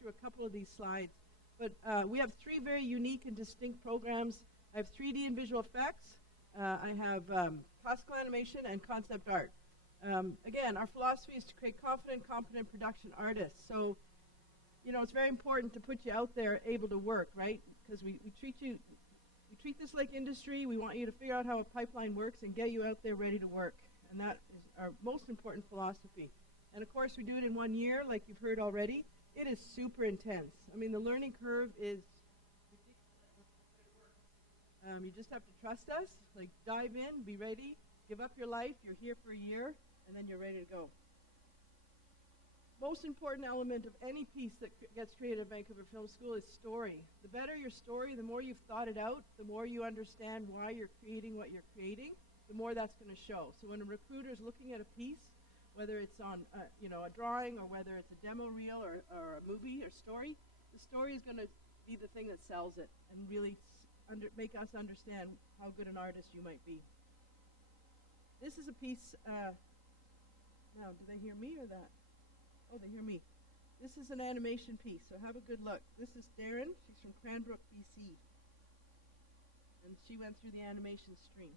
Through a couple of these slides, but we have 3 very unique and distinct programs. I have 3D and visual effects. I have classical animation and concept art. Again, our philosophy is to create confident, competent production artists. So, you know, it's very important to put you out there able to work, right? Because we treat this like industry. We want you to figure out how a pipeline works and get you out there ready to work. And that is our most important philosophy. And of course, we do it in 1 year, like you've heard already. It is super intense. I mean, the learning curve is ridiculous. You just have to trust us, like dive in, be ready, give up your life, you're here for a year, and then you're ready to go. Most important element of any piece that gets created at Vancouver Film School is story. The better your story, the more you've thought it out, the more you understand why you're creating what you're creating, the more that's going to show. So when a recruiter is looking at a piece, whether it's on a drawing or whether it's a demo reel or a movie or story, the story is going to be the thing that sells it and really make us understand how good an artist you might be. This is a piece, now do they hear me or that? Oh, they hear me. This is an animation piece, so have a good look. This is Darren, she's from Cranbrook, BC. And she went through the animation stream.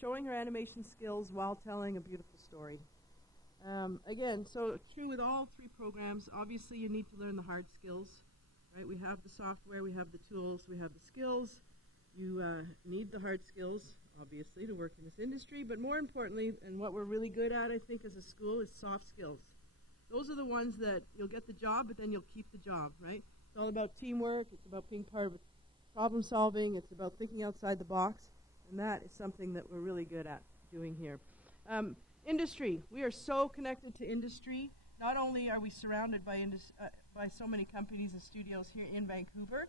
showing her animation skills while telling a beautiful story. Again, so true with all three programs. Obviously, you need to learn the hard skills, right? We have the software, we have the tools, we have the skills. You need the hard skills, obviously, to work in this industry. But more importantly, and what we're really good at, I think, as a school, is soft skills. Those are the ones that you'll get the job, but then you'll keep the job, right? It's all about teamwork. It's about being part of problem solving. It's about thinking outside the box. And that is something that we're really good at doing here. Industry. We are so connected to industry. Not only are we surrounded by so many companies and studios here in Vancouver,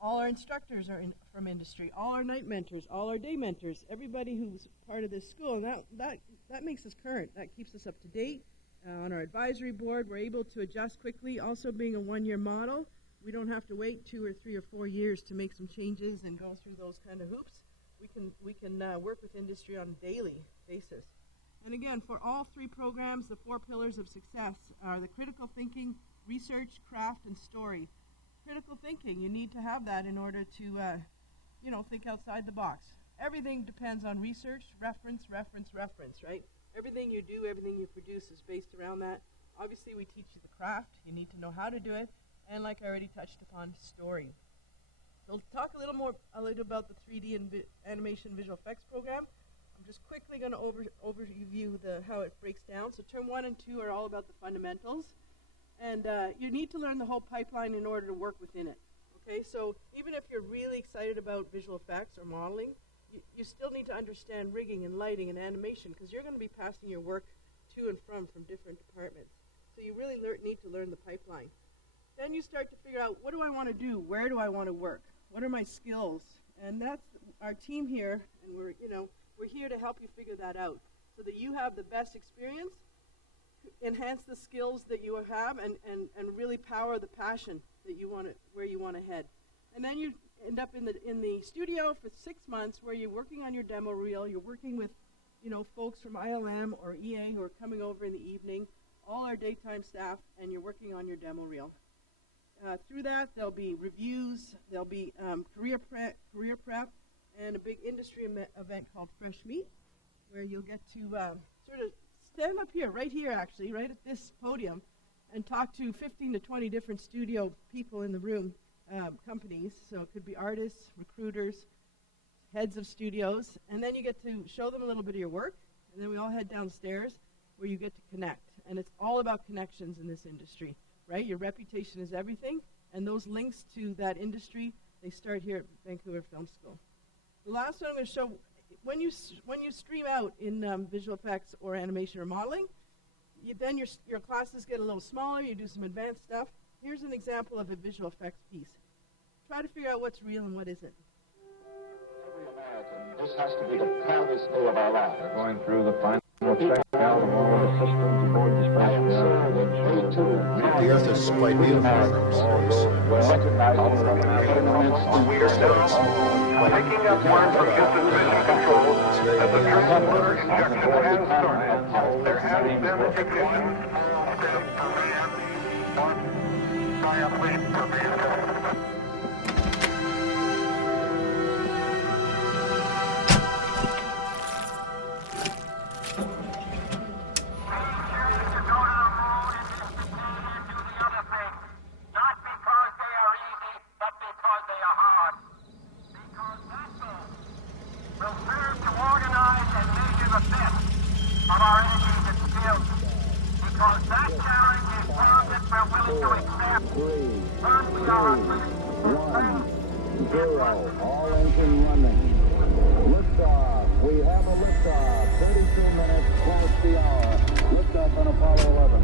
all our instructors are from industry, all our night mentors, all our day mentors, everybody who's part of this school. And that makes us current. That keeps us up to date. On our advisory board, we're able to adjust quickly. Also, being a one-year model, we don't have to wait 2 or 3 or 4 years to make some changes and go through those kind of hoops. We can work with industry on a daily basis. And again, for all three programs, the 4 pillars of success are the critical thinking, research, craft, and story. Critical thinking, you need to have that in order to, think outside the box. Everything depends on research, reference, right? Everything you do, everything you produce is based around that. Obviously, we teach you the craft. You need to know how to do it. And like I already touched upon, story. So we'll talk a little about the 3D and animation visual effects program. I'm just quickly going to overview how it breaks down. So term 1 and 2 are all about the fundamentals. And you need to learn the whole pipeline in order to work within it. Okay, so even if you're really excited about visual effects or modeling, you still need to understand rigging and lighting and animation, because you're going to be passing your work to and from different departments. So you really need to learn the pipeline. Then you start to figure out, what do I want to do? Where do I want to work? What are my skills? And that's our team here, and we're here to help you figure that out so that you have the best experience, enhance the skills that you have, and really power the passion that where you want to head. And then you end up in the studio for 6 months, where you're working on your demo reel. You're working with folks from ILM or EA who are coming over in the evening, all our daytime staff, and you're working on your demo reel. Through that, there'll be reviews, there'll be career prep, and a big industry event called Fresh Meat, where you'll get to sort of stand up here, right here actually, right at this podium, and talk to 15 to 20 different studio people in the room, companies. So it could be artists, recruiters, heads of studios, and then you get to show them a little bit of your work, and then we all head downstairs where you get to connect. And it's all about connections in this industry, right? Your reputation is everything, and those links to that industry, they start here at Vancouver Film School. The last one I'm going to show, when you stream out in visual effects or animation or modeling, then your classes get a little smaller, you do some advanced stuff. Here's an example of a visual effects piece. Try to figure out what's real and what isn't. This has to be the proudest day of our lives. We're going through the final check-out of all of the systems before dispatch. I am sure that they too. The Earth is quite beautiful from space. We are now taking up one from Houston Mission Control as the triple motor injection has started. There has been ignition. All engine running. Liftoff. We have a liftoff. 32 minutes past the hour. Liftoff on Apollo 11.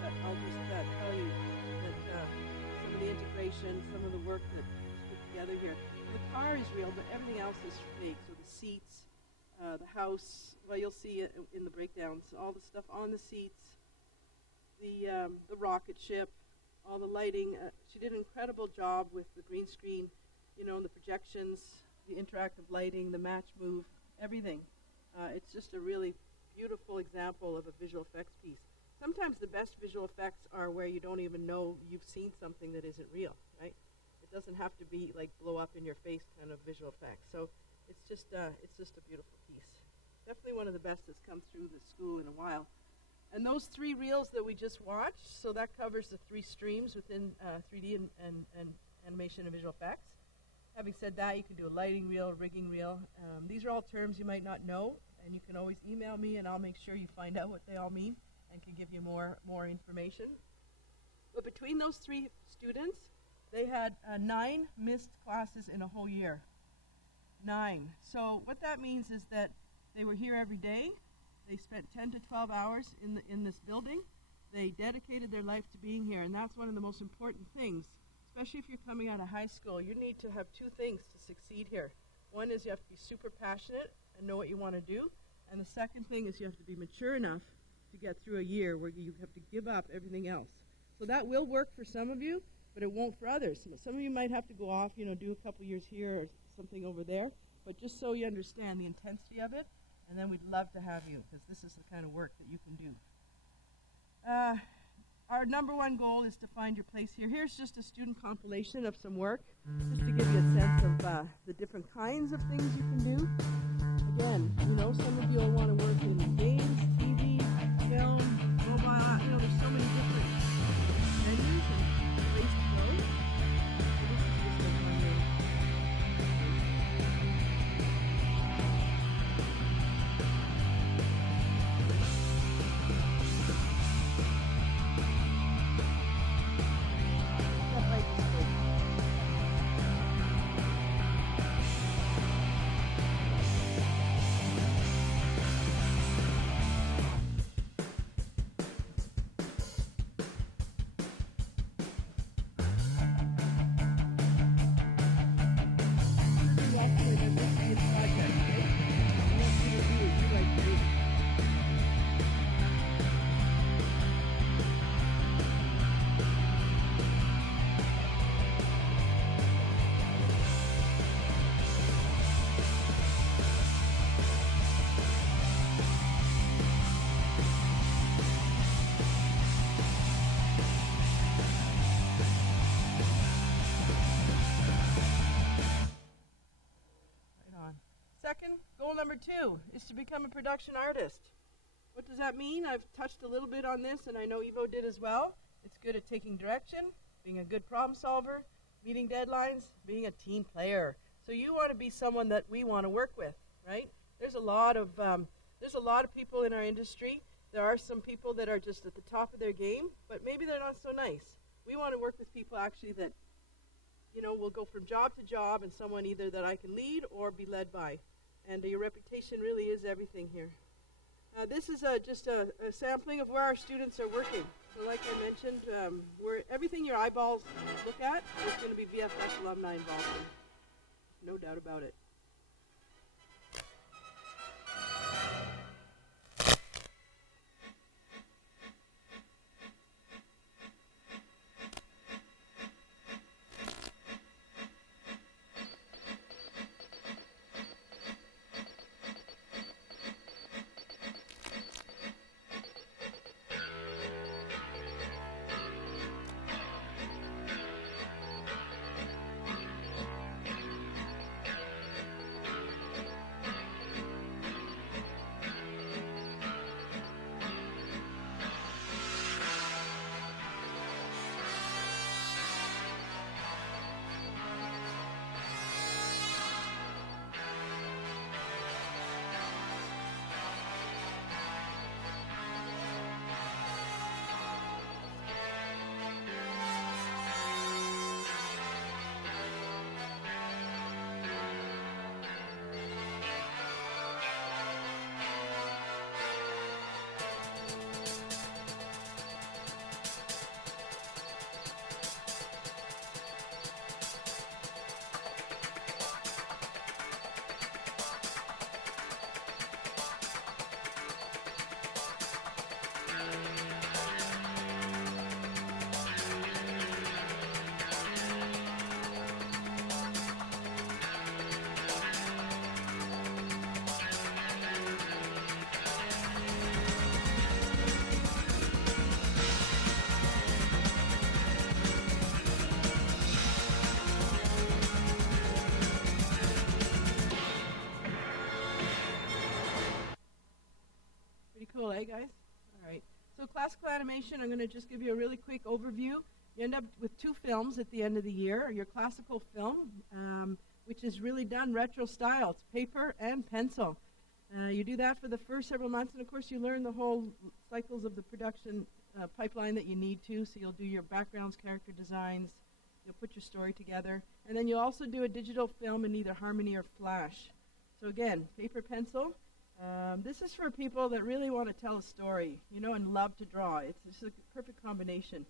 But I'll just tell you that some of the integration, some of the work that together here. The car is real, but everything else is fake. So the seats, the house, well, you'll see it in the breakdowns, all the stuff on the seats, the rocket ship, all the lighting. She did an incredible job with the green screen, you know, the projections, the interactive lighting, the match move, everything. It's just a really beautiful example of a visual effects piece. Sometimes the best visual effects are where you don't even know you've seen something that isn't real, right? It doesn't have to be like blow up in your face kind of visual effects. So it's just a beautiful piece. Definitely one of the best that's come through the school in a while. And those 3 reels that we just watched, so that covers the 3 streams within 3D and animation and visual effects. Having said that, you can do a lighting reel, rigging reel. These are all terms you might not know, and you can always email me and I'll make sure you find out what they all mean and can give you more information. But between those 3 students, they had 9 missed classes in a whole year. 9. So what that means is that they were here every day. They spent 10 to 12 hours in this building. They dedicated their life to being here, and that's one of the most important things, especially if you're coming out of high school. You need to have 2 things to succeed here. One is you have to be super passionate and know what you want to do, and the second thing is you have to be mature enough to get through a year where you have to give up everything else. So that will work for some of you, but it won't for others. Some of you might have to go off, you know, do a couple years here or something over there, but just so you understand the intensity of it, and then we'd love to have you, because this is the kind of work that you can do. Our number 1 goal is to find your place here. Here's just a student compilation of some work, just to give you a sense of the different kinds of things you can do. Again, you know, some of you will want to work in games, TV, film, mobile, you know, there's so many different venues and ways to go. So this is just a one way. That might be good. Second, goal number 2 is to become a production artist. What does that mean? I've touched a little bit on this, and I know Evo did as well. It's good at taking direction, being a good problem solver, meeting deadlines, being a team player. So you want to be someone that we want to work with, right? There's a lot of people in our industry. There are some people that are just at the top of their game, but maybe they're not so nice. We want to work with people actually that, you know, will go from job to job, and someone either that I can lead or be led by. And your reputation really is everything here. This is just a sampling of where our students are working. So like I mentioned, everything your eyeballs look at is going to be VFS alumni involved in. No doubt about it. cool, eh, guys? All right. So classical animation, I'm going to just give you a really quick overview. You end up with 2 films at the end of the year. Your classical film, which is really done retro style. It's paper and pencil. You do that for the first several months, and of course you learn the whole cycles of the production pipeline that you need to. So you'll do your backgrounds, character designs, you'll put your story together, and then you'll also do a digital film in either Harmony or Flash. So again, paper, pencil. This is for people that really want to tell a story, you know, and love to draw. It's just a perfect combination.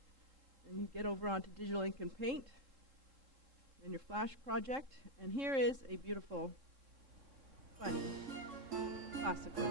And you get over onto digital ink and paint in your Flash project. And here is a beautiful, fun, classical.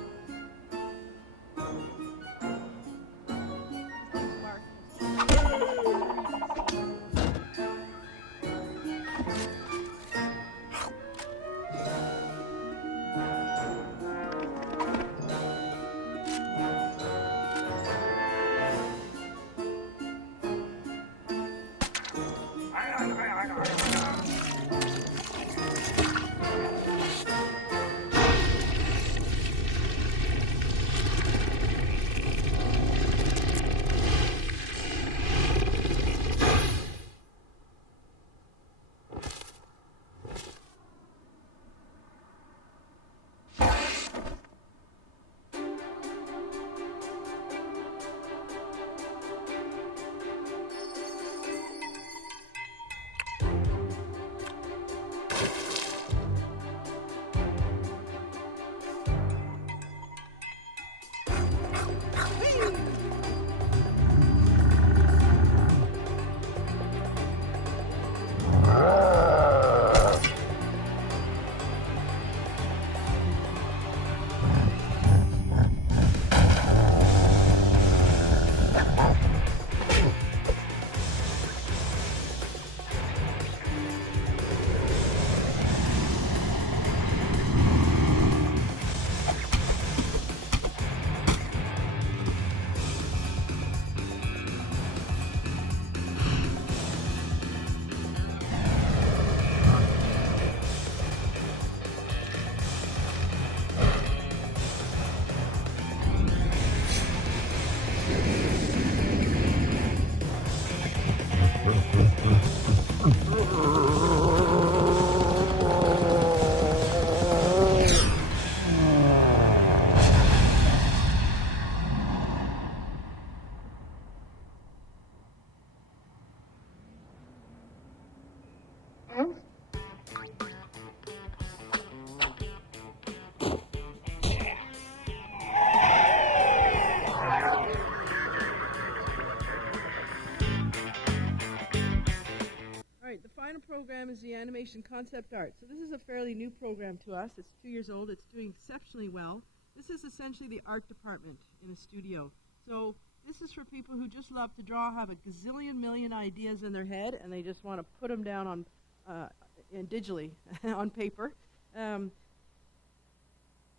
Final program is the animation concept art. So this is a fairly new program to us. It's 2 years old. It's doing exceptionally well. This is essentially the art department in a studio. So this is for people who just love to draw, have a gazillion million ideas in their head, and they just want to put them down on digitally on paper.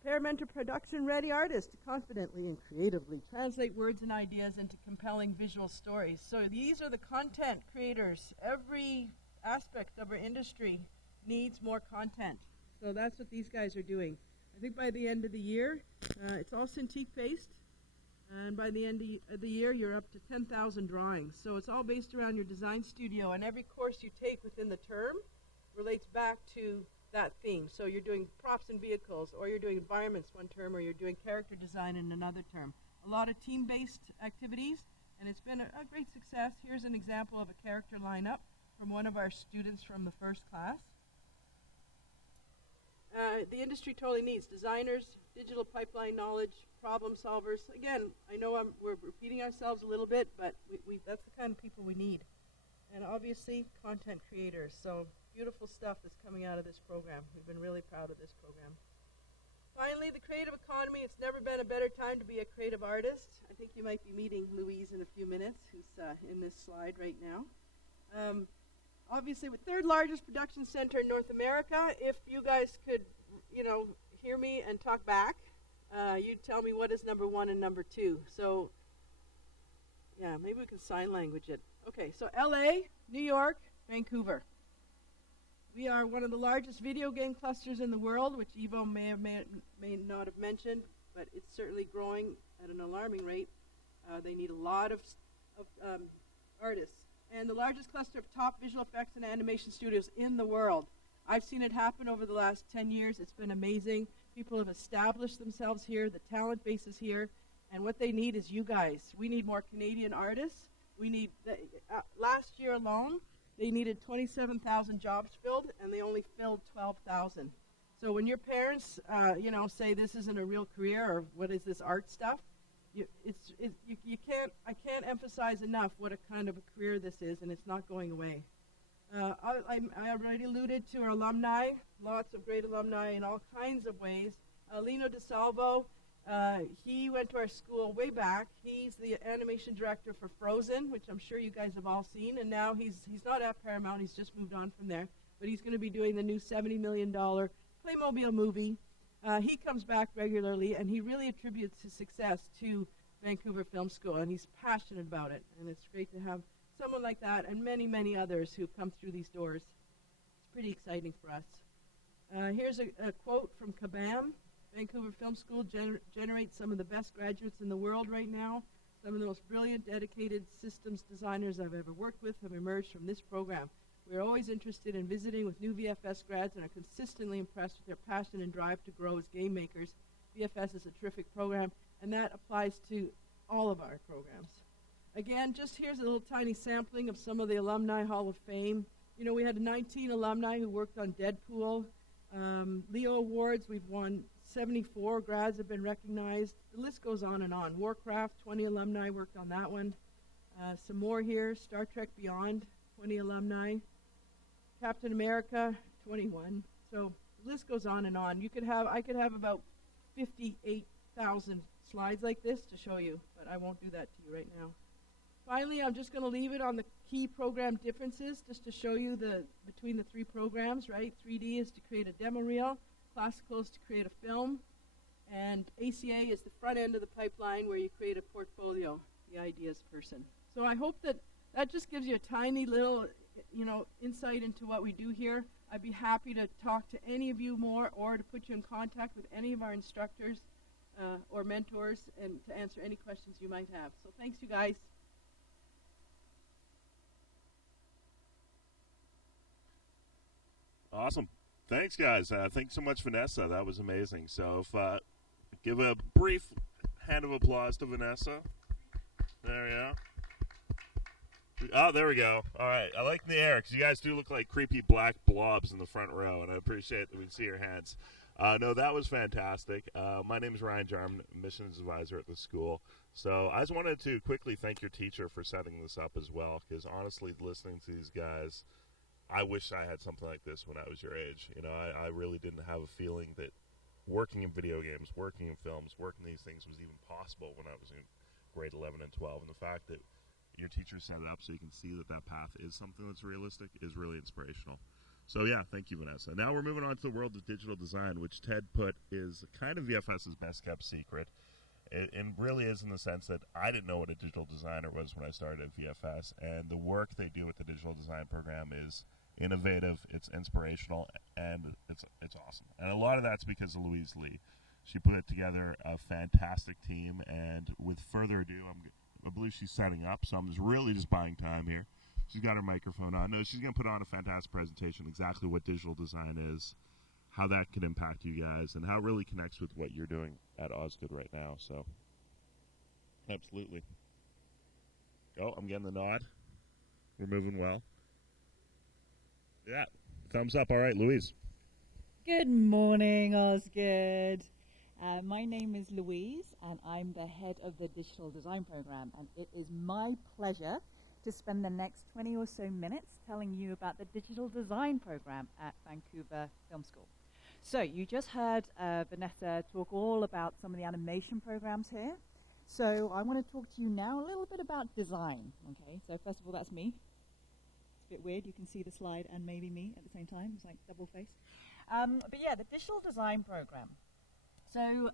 Pair-mentor production-ready artist to confidently and creatively translate words and ideas into compelling visual stories. So these are the content creators. Every aspect of our industry needs more content. So that's what these guys are doing. I think by the end of the year, it's all Cintiq-based, and by the end of the year, you're up to 10,000 drawings. So it's all based around your design studio, and every course you take within the term relates back to that theme. So you're doing props and vehicles, or you're doing environments one term, or you're doing character design in another term. A lot of team-based activities, and it's been a great success. Here's an example of a character lineup from one of our students from the first class. The industry totally needs designers, digital pipeline knowledge, problem solvers. Again, I know we're repeating ourselves a little bit, but that's the kind of people we need. And obviously, content creators. So beautiful stuff that's coming out of this program. We've been really proud of this program. Finally, the creative economy. It's never been a better time to be a creative artist. I think you might be meeting Louise in a few minutes, who's in this slide right now. Obviously, the third largest production center in North America. If you guys could, hear me and talk back, you'd tell me what is number 1 and number 2. So, yeah, maybe we can sign language it. Okay, so LA, New York, Vancouver. We are one of the largest video game clusters in the world, which Evo may not have mentioned, but it's certainly growing at an alarming rate. They need a lot of artists. And the largest cluster of top visual effects and animation studios in the world. I've seen it happen over the last 10 years. It's been amazing. People have established themselves here. The talent base is here. And what they need is you guys. We need more Canadian artists. We need, last year alone, they needed 27,000 jobs filled, and they only filled 12,000. So when your parents, say this isn't a real career, or what is this art stuff, I can't emphasize enough what a kind of a career this is, and it's not going away. I already alluded to our alumni, lots of great alumni in all kinds of ways. Lino DeSalvo, he went to our school way back. He's the animation director for Frozen, which I'm sure you guys have all seen, and now he's not at Paramount, he's just moved on from there, but he's going to be doing the new $70 million Playmobil movie. He comes back regularly, and he really attributes his success to Vancouver Film School, and he's passionate about it, and it's great to have someone like that and many, many others who come through these doors. It's pretty exciting for us. Here's a quote from Kabam. Vancouver Film School generates some of the best graduates in the world right now. Some of the most brilliant, dedicated systems designers I've ever worked with have emerged from this program. We're always interested in visiting with new VFS grads and are consistently impressed with their passion and drive to grow as game makers. VFS is a terrific program, and that applies to all of our programs. Again, just here's a little tiny sampling of some of the Alumni Hall of Fame. You know, we had 19 alumni who worked on Deadpool. Leo Awards, we've won 74 grads have been recognized. The list goes on and on. Warcraft, 20 alumni worked on that one. Some more here. Star Trek Beyond, 20 alumni. Captain America, 21. So the list goes on and on. I could have about 58,000 slides like this to show you, but I won't do that to you right now. Finally, I'm just going to leave it on the key program differences just to show you between the three programs, right? 3D is to create a demo reel, classical is to create a film, and ACA is the front end of the pipeline where you create a portfolio, the ideas person. So I hope that just gives you a tiny little insight into what we do here. I'd be happy to talk to any of you more or to put you in contact with any of our instructors or mentors and to answer any questions you might have. So thanks, you guys. Awesome. Thanks, guys. Thanks so much, Vanessa. That was amazing. So if give a brief hand of applause to Vanessa. There we go. Oh, there we go. All right. I like the air because you guys do look like creepy black blobs in the front row, and I appreciate that we can see your hands. No, that was fantastic. My name is Ryan Jarman, admissions advisor at the school. So I just wanted to quickly thank your teacher for setting this up as well, because honestly, listening to these guys, I wish I had something like this when I was your age. You know, I really didn't have a feeling that working in video games, working in films, working these things was even possible when I was in grade 11 and 12. And the fact that your teacher set it up so you can see that path is something that's realistic is really inspirational. So yeah, thank you, Vanessa. Now we're moving on to the world of digital design, which Ted put is kind of VFS's best kept secret. It really is in the sense that I didn't know what a digital designer was when I started at VFS, and the work they do with the digital design program is innovative, it's inspirational, and it's awesome. And a lot of that's because of Louise Lee. She put it together a fantastic team, and with further ado, I believe she's setting up, so I'm just buying time here. She's got her microphone on. No, she's going to put on a fantastic presentation, exactly what digital design is, how that can impact you guys, and how it really connects with what you're doing at Osgoode right now. So, absolutely. Oh, I'm getting the nod. We're moving well. Yeah, thumbs up. All right, Louise. Good morning, Osgoode. My name is Louise, and I'm the head of the digital design program, and it is my pleasure to spend the next 20 or so minutes telling you about the digital design program at Vancouver Film School. So you just heard Vanessa talk all about some of the animation programs here. So I want to talk to you now a little bit about design. Okay, so first of all, that's me. It's a bit weird. You can see the slide and maybe me at the same time. It's like double face. But yeah, the digital design program. So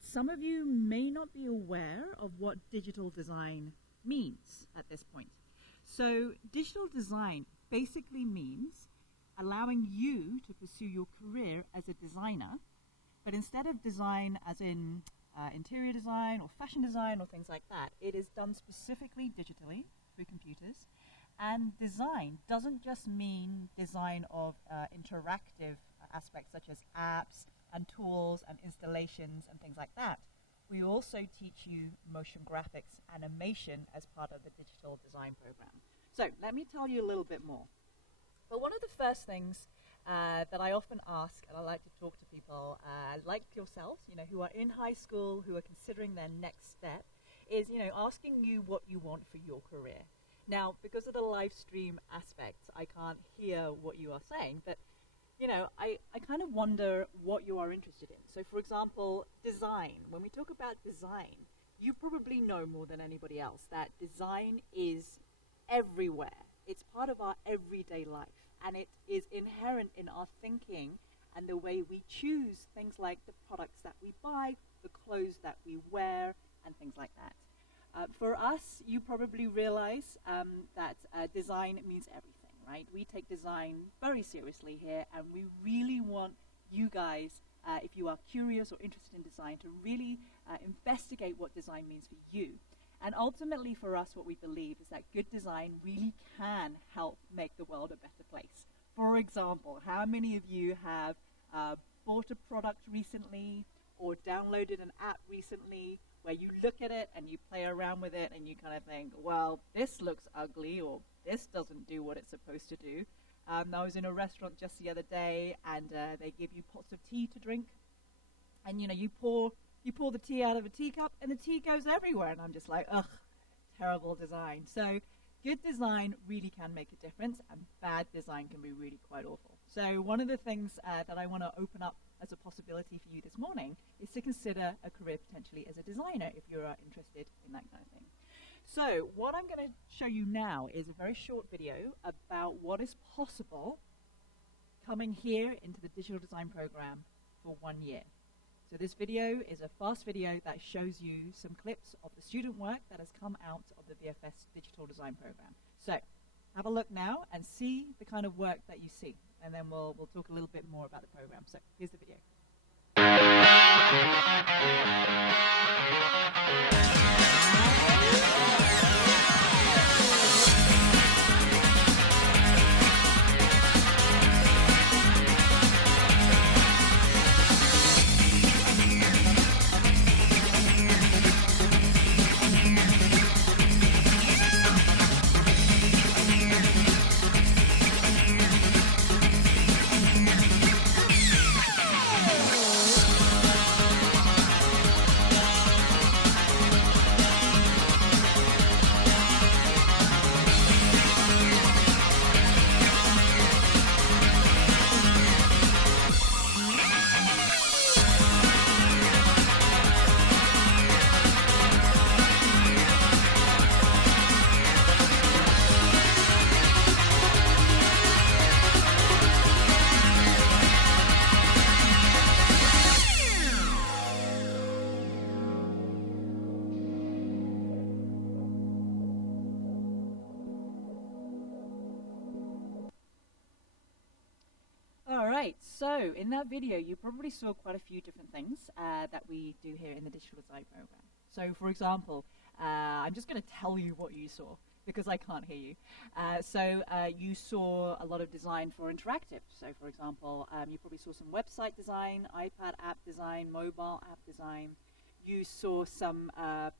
some of you may not be aware of what digital design means at this point. So digital design basically means allowing you to pursue your career as a designer, but instead of design as in interior design or fashion design or things like that. It is done specifically digitally through computers. And design doesn't just mean design of interactive aspects such as apps and tools and installations and things like that. We also teach you motion graphics, animation as part of the digital design program. So let me tell you a little bit more. But one of the first things that I often ask, and I like to talk to people like yourselves, who are in high school, who are considering their next step, is, asking you what you want for your career. Now, because of the live stream aspects, I can't hear what you are saying, but I kind of wonder what you are interested in. So, for example, design. When we talk about design, you probably know more than anybody else that design is everywhere. It's part of our everyday life, and it is inherent in our thinking and the way we choose things like the products that we buy, the clothes that we wear, and things like that. For us, you probably realize that design means everything, right? We take design very seriously here, and we really want you guys, if you are curious or interested in design, to really investigate what design means for you. And ultimately for us, what we believe is that good design really can help make the world a better place. For example, how many of you have bought a product recently or downloaded an app recently where you look at it and you play around with it and you kind of think, well, this looks ugly or this doesn't do what it's supposed to do. I was in a restaurant just the other day, and they give you pots of tea to drink, and you pour the tea out of a teacup and the tea goes everywhere, and I'm just like, ugh, terrible design. So good design really can make a difference, and bad design can be really quite awful. So one of the things that I want to open up as a possibility for you this morning is to consider a career potentially as a designer if you're interested in that kind of thing. So what I'm going to show you now is a very short video about what is possible coming here into the digital design program for 1 year. So this video is a fast video that shows you some clips of the student work that has come out of the VFS digital design program. So have a look now and see the kind of work that you see, and then we'll talk a little bit more about the program. So here's the video. So in that video, you probably saw quite a few different things that we do here in the digital design program. So for example, I'm just going to tell you what you saw because I can't hear you. You saw a lot of design for interactive. So for example, you probably saw some website design, iPad app design, mobile app design. You saw some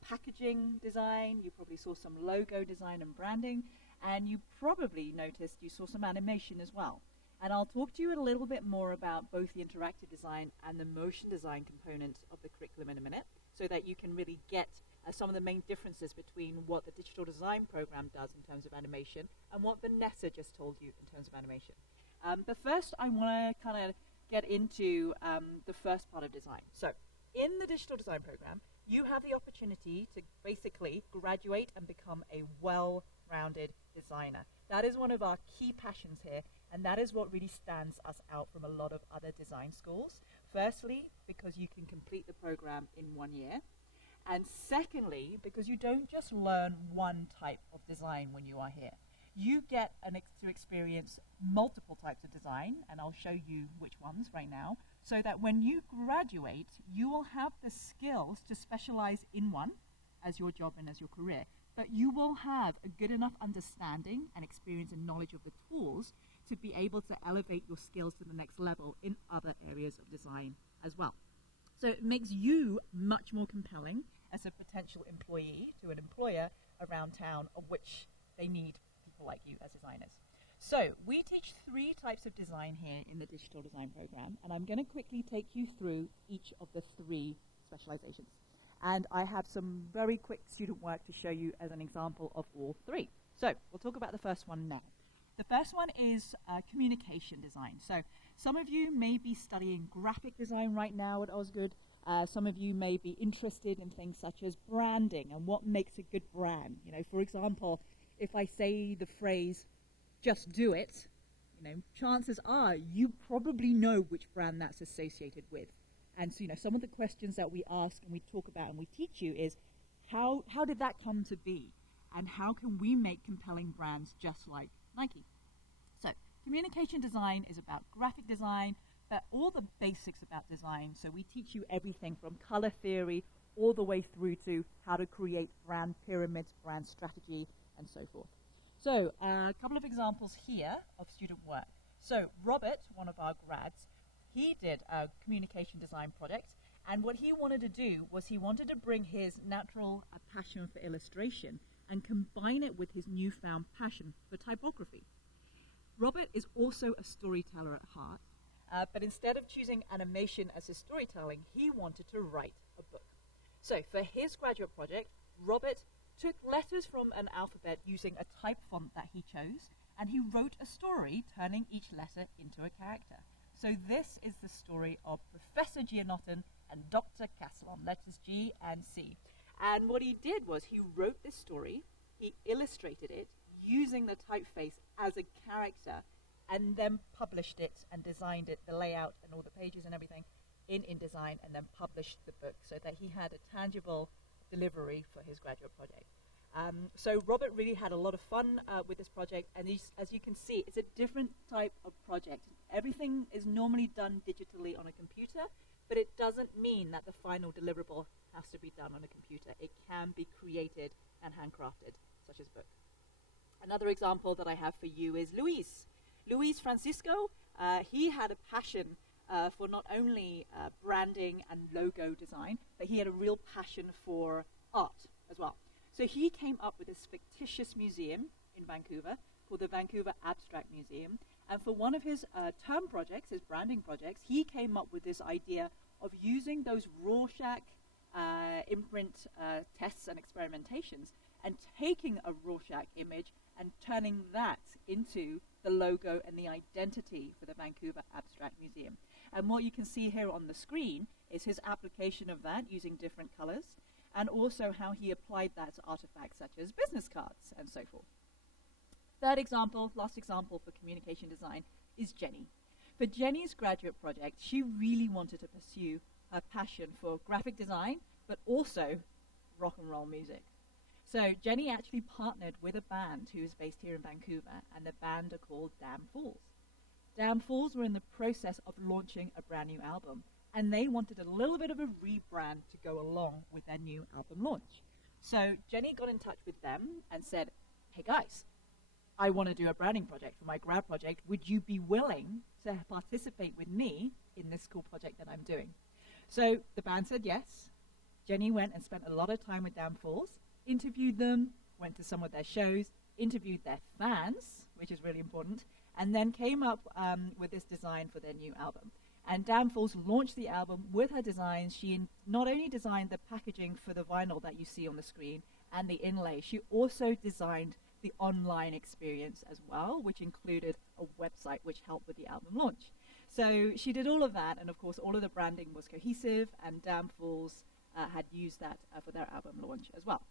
packaging design. You probably saw some logo design and branding. And you probably noticed you saw some animation as well. And I'll talk to you a little bit more about both the interactive design and the motion design component of the curriculum in a minute, so that you can really get some of the main differences between what the digital design program does in terms of animation and what Vanessa just told you in terms of animation. But first, I want to kind of get into the first part of design. So in the digital design program, you have the opportunity to basically graduate and become a well-rounded designer. That is one of our key passions here, and that is what really stands us out from a lot of other design schools. Firstly, because you can complete the program in 1 year. And secondly, because you don't just learn one type of design when you are here. You get to experience multiple types of design, and I'll show you which ones right now. so that when you graduate, you will have the skills to specialize in one as your job and as your career, but you will have a good enough understanding and experience and knowledge of the tools to be able to elevate your skills to the next level in other areas of design as well. So it makes you much more compelling as a potential employee to an employer around town, of which they need people like you as designers. So we teach 3 types of design here in the digital design program, and I'm going to quickly take you through each of the 3 specializations. And I have some very quick student work to show you as an example of all 3. So we'll talk about the first one now. The first one is communication design. So some of you may be studying graphic design right now at Osgoode. Some of you may be interested in things such as branding and what makes a good brand. You know, for example, if I say the phrase, "just do it," you know, chances are you probably know which brand that's associated with. And so, you know, some of the questions that we ask and we talk about and we teach you is, how did that come to be? And how can we make compelling brands just like Nike? So communication design is about graphic design, but all the basics about design. So we teach you everything from color theory all the way through to how to create brand pyramids, brand strategy, and so forth. So a couple of examples here of student work. So Robert, one of our grads, he did a communication design project, and what he wanted to do was he wanted to bring his natural passion for illustration and combine it with his newfound passion for typography. Robert is also a storyteller at heart, but instead of choosing animation as his storytelling, he wanted to write a book. So for his graduate project, Robert took letters from an alphabet using a type font that he chose, and he wrote a story turning each letter into a character. So this is the story of Professor Gianotton and Dr. Castellon, letters G and C. And what he did was he wrote this story, he illustrated it using the typeface as a character, and then published it and designed it, the layout and all the pages and everything in InDesign, and then published the book so that he had a tangible delivery for his graduate project. So Robert really had a lot of fun with this project, and as you can see, it's a different type of project. Everything is normally done digitally on a computer, but it doesn't mean that the final deliverable has to be done on a computer. It can be created and handcrafted, such as book. Another example that I have for you is Luis. Luis Francisco, he had a passion for not only branding and logo design, but he had a real passion for art as well. So he came up with this fictitious museum in Vancouver called the Vancouver Abstract Museum. And for one of his term projects, his branding projects, he came up with this idea of using those Rorschach imprint tests and experimentations and taking a Rorschach image and turning that into the logo and the identity for the Vancouver Abstract Museum. And what you can see here on the screen is his application of that using different colors, and also how he applied that to artifacts such as business cards and so forth. Third example, last example for communication design is Jenny. For Jenny's graduate project, she really wanted to pursue her passion for graphic design, but also rock and roll music. So Jenny actually partnered with a band who is based here in Vancouver, and the band are called Damn Fools. Damn Fools were in the process of launching a brand new album, and they wanted a little bit of a rebrand to go along with their new album launch. So Jenny got in touch with them and said, "Hey guys, I want to do a branding project for my grad project. Would you be willing to participate with me in this cool project that I'm doing?" So the band said yes. Jenny went and spent a lot of time with Damn Fools, interviewed them, went to some of their shows, interviewed their fans, which is really important, and then came up with this design for their new album. And Damn Fools launched the album with her designs. She not only designed the packaging for the vinyl that you see on the screen and the inlay, she also designed the online experience as well, which included a website which helped with the album launch. So she did all of that, and of course all of the branding was cohesive, and Damn Fools had used that for their album launch as well.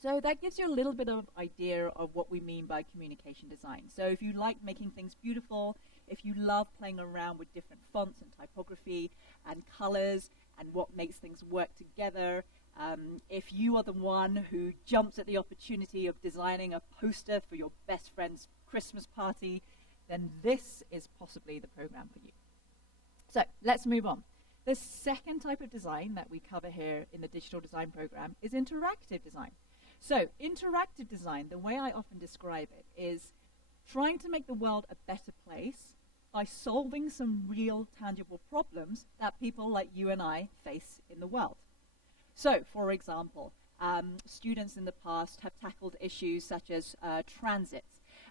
So that gives you a little bit of idea of what we mean by communication design. So if you like making things beautiful, if you love playing around with different fonts and typography and colors and what makes things work together, if you are the one who jumps at the opportunity of designing a poster for your best friend's Christmas party, then this is possibly the program for you. So let's move on. The second type of design that we cover here in the digital design program is interactive design. So interactive design, the way I often describe it, is trying to make the world a better place by solving some real tangible problems that people like you and I face in the world. So, for example, students in the past have tackled issues such as transit.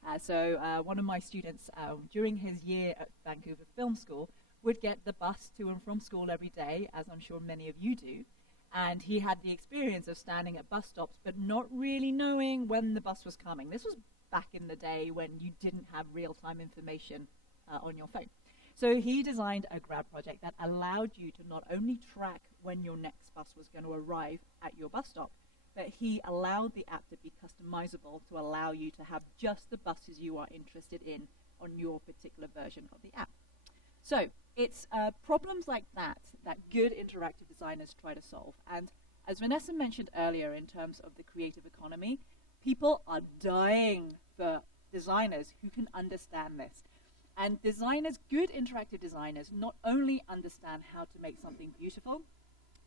One of my students during his year at Vancouver Film School would get the bus to and from school every day, as I'm sure many of you do. And he had the experience of standing at bus stops but not really knowing when the bus was coming. This was back in the day when you didn't have real-time information on your phone. So he designed a grad project that allowed you to not only track when your next bus was going to arrive at your bus stop, but he allowed the app to be customizable to allow you to have just the buses you are interested in on your particular version of the app. So it's problems like that that good interactive designers try to solve. And as Vanessa mentioned earlier in terms of the creative economy, people are dying for designers who can understand this. And designers, good interactive designers, not only understand how to make something beautiful,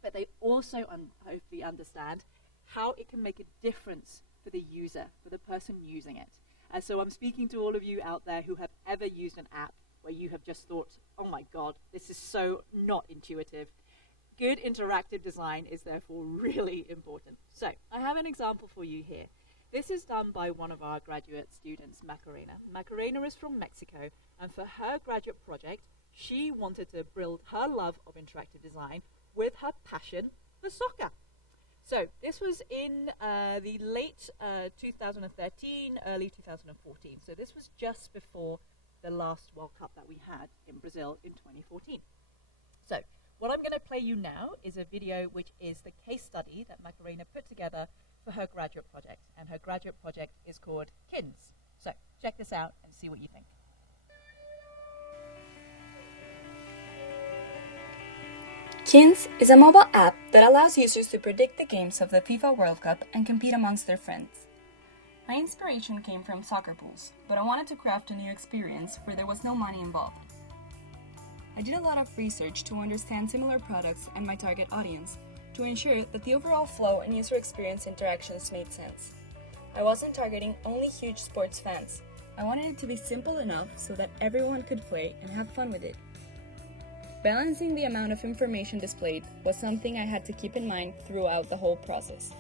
but they also hopefully understand how it can make a difference for the user, for the person using it. And so I'm speaking to all of you out there who have ever used an app where you have just thought, oh my God, this is so not intuitive. Good interactive design is therefore really important. So I have an example for you here. This is done by one of our graduate students, Macarena. Macarena is from Mexico, and for her graduate project, she wanted to build her love of interactive design with her passion for soccer. So this was in the late 2013, early 2014. So this was just before the last World Cup that we had in Brazil in 2014. So what I'm going to play you now is a video which is the case study that Macarena put together for her graduate project, and her graduate project is called KINS. So check this out and see what you think. KINS is a mobile app that allows users to predict the games of the FIFA World Cup and compete amongst their friends. My inspiration came from soccer pools, but I wanted to craft a new experience where there was no money involved. I did a lot of research to understand similar products and my target audience, to ensure that the overall flow and user experience interactions made sense. I wasn't targeting only huge sports fans. I wanted it to be simple enough so that everyone could play and have fun with it. Balancing the amount of information displayed was something I had to keep in mind throughout the whole process.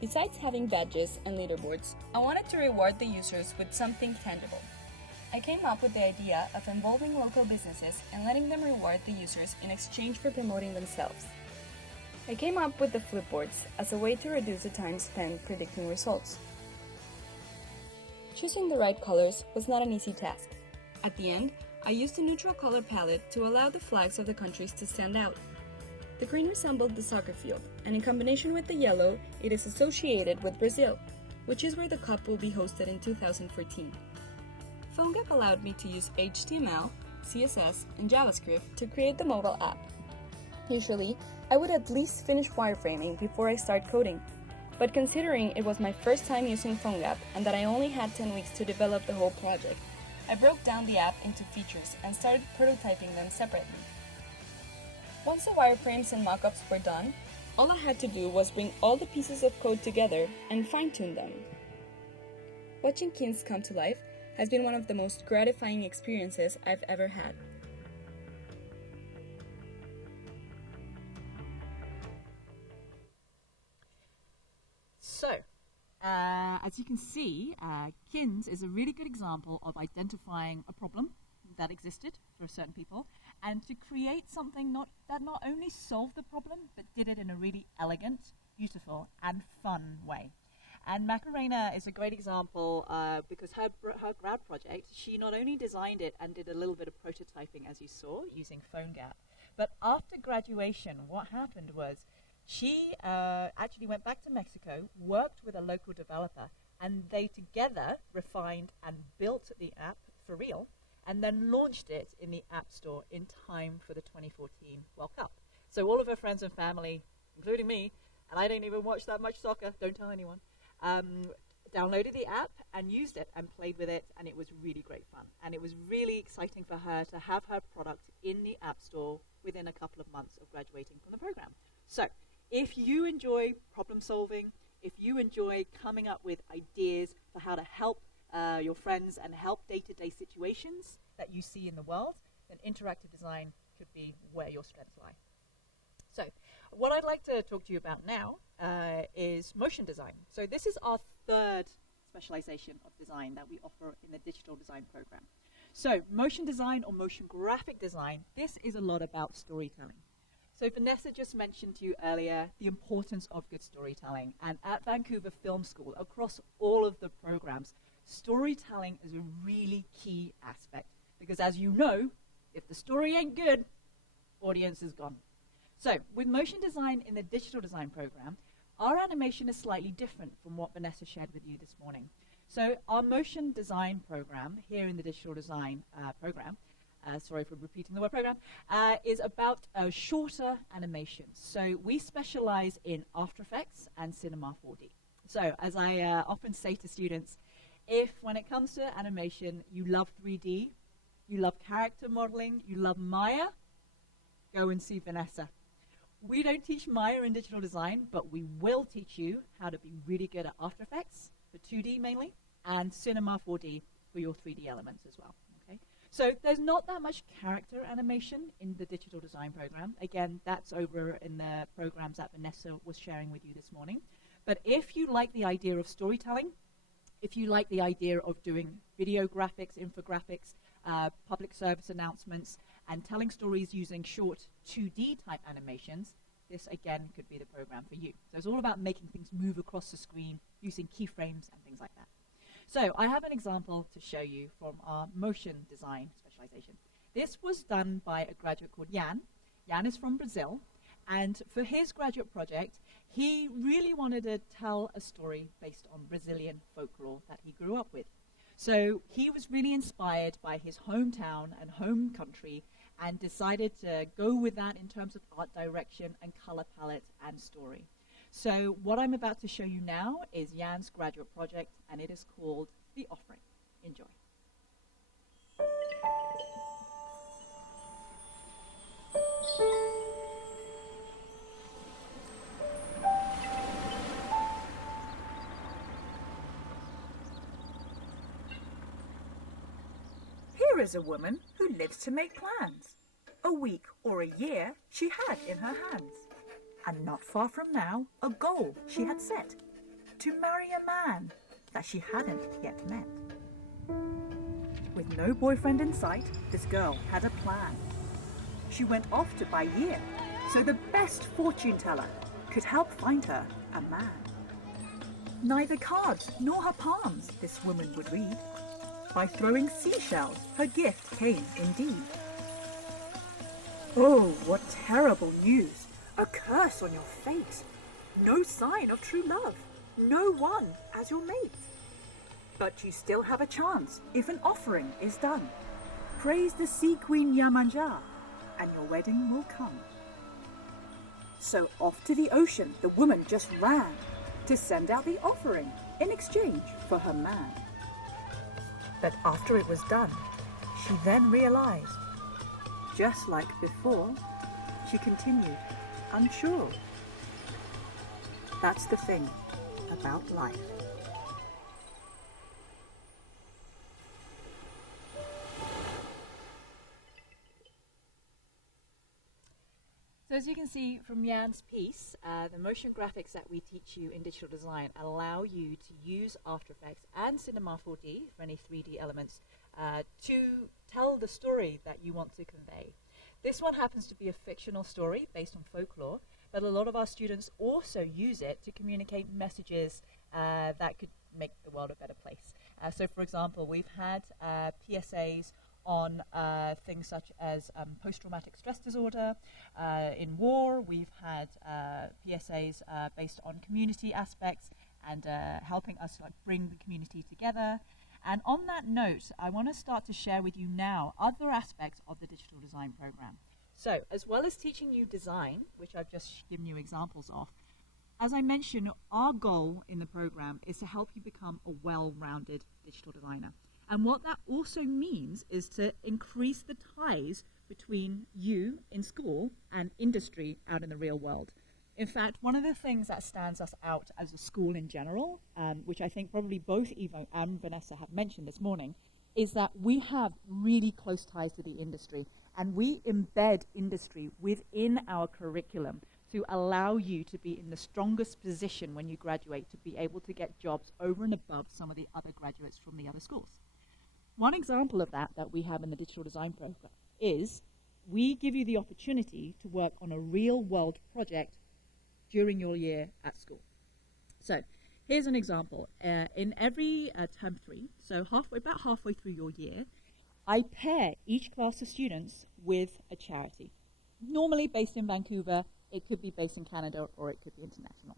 Besides having badges and leaderboards, I wanted to reward the users with something tangible. I came up with the idea of involving local businesses and letting them reward the users in exchange for promoting themselves. I came up with the flipboards as a way to reduce the time spent predicting results. Choosing the right colors was not an easy task. At the end, I used a neutral color palette to allow the flags of the countries to stand out. The green resembled the soccer field, and in combination with the yellow, it is associated with Brazil, which is where the Cup will be hosted in 2014. PhoneGap allowed me to use HTML, CSS, and JavaScript to create the mobile app. Usually, I would at least finish wireframing before I start coding. But considering it was my first time using PhoneGap and that I only had 10 weeks to develop the whole project, I broke down the app into features and started prototyping them separately. Once the wireframes and mockups were done, all I had to do was bring all the pieces of code together and fine-tune them. Watching KINS come to life has been one of the most gratifying experiences I've ever had. So, as you can see, KINS is a really good example of identifying a problem that existed for certain people and to create something that not only solved the problem, but did it in a really elegant, beautiful, and fun way. And Macarena is a great example because her grad project, she not only designed it and did a little bit of prototyping, as you saw, using PhoneGap, but after graduation, what happened was she actually went back to Mexico, worked with a local developer, and they together refined and built the app for real, and then launched it in the App Store in time for the 2014 World Cup. So all of her friends and family, including me, and I don't even watch that much soccer, don't tell anyone, downloaded the app and used it and played with it, and it was really great fun. And it was really exciting for her to have her product in the App Store within a couple of months of graduating from the program. So if you enjoy problem solving, if you enjoy coming up with ideas for how to help your friends and help day-to-day situations that you see in the world, then interactive design could be where your strengths lie. So what I'd like to talk to you about now is motion design. So this is our third specialization of design that we offer in the digital design program. So motion design or motion graphic design, this is a lot about storytelling. So Vanessa just mentioned to you earlier the importance of good storytelling. And at Vancouver Film School, across all of the programs, storytelling is a really key aspect. Because as you know, if the story ain't good, audience is gone. So with motion design in the digital design program, our animation is slightly different from what Vanessa shared with you this morning. So our motion design program here in the digital design program, sorry for repeating the word program, is about shorter animations. So we specialize in After Effects and Cinema 4D. So as I often say to students, if when it comes to animation, you love 3D, you love character modeling, you love Maya, go and see Vanessa. We don't teach Maya in digital design, but we will teach you how to be really good at After Effects, for 2D mainly, and Cinema 4D for your 3D elements as well. Okay? So there's not that much character animation in the digital design program. Again, that's over in the programs that Vanessa was sharing with you this morning. But if you like the idea of storytelling, if you like the idea of doing video graphics, infographics, public service announcements, and telling stories using short 2D type animations, this again could be the program for you. So it's all about making things move across the screen using keyframes and things like that. So I have an example to show you from our motion design specialization. This was done by a graduate called Jan. Jan is from Brazil, and for his graduate project, he really wanted to tell a story based on Brazilian folklore that he grew up with. So he was really inspired by his hometown and home country and decided to go with that in terms of art direction and color palette and story. So what I'm about to show you now is Jan's graduate project, and it is called The Offering. Enjoy. Here is a woman who lives to make plans. A week or a year she had in her hands. And not far from now, a goal she had set. To marry a man that she hadn't yet met. With no boyfriend in sight, this girl had a plan. She went off to buy year, so the best fortune teller could help find her a man. Neither cards nor her palms this woman would read. By throwing seashells, her gift came indeed. Oh, what terrible news! A curse on your fate. No sign of true love. No one as your mate. But you still have a chance if an offering is done. Praise the Sea Queen Yamanja, and your wedding will come. So off to the ocean the woman just ran to send out the offering in exchange for her man. But after it was done, she then realized, just like before, she continued, unsure. That's the thing about life. So as you can see from Jan's piece, the motion graphics that we teach you in digital design allow you to use After Effects and Cinema 4D for any 3D elements to tell the story that you want to convey. This one happens to be a fictional story based on folklore, but a lot of our students also use it to communicate messages that could make the world a better place. So for example, we've had PSAs on things such as post-traumatic stress disorder. In war, we've had PSAs based on community aspects and helping us bring the community together. And on that note, I want to start to share with you now other aspects of the digital design program. So as well as teaching you design, which I've just given you examples of, as I mentioned, our goal in the program is to help you become a well-rounded digital designer. And what that also means is to increase the ties between you in school and industry out in the real world. In fact, one of the things that stands us out as a school in general, which I think probably both Ivo and Vanessa have mentioned this morning, is that we have really close ties to the industry, and we embed industry within our curriculum to allow you to be in the strongest position when you graduate to be able to get jobs over and above some of the other graduates from the other schools. One example of that we have in the digital design program is we give you the opportunity to work on a real-world project during your year at school. So here's an example. In every term 3, so about halfway through your year, I pair each class of students with a charity. Normally based in Vancouver, it could be based in Canada, or it could be international.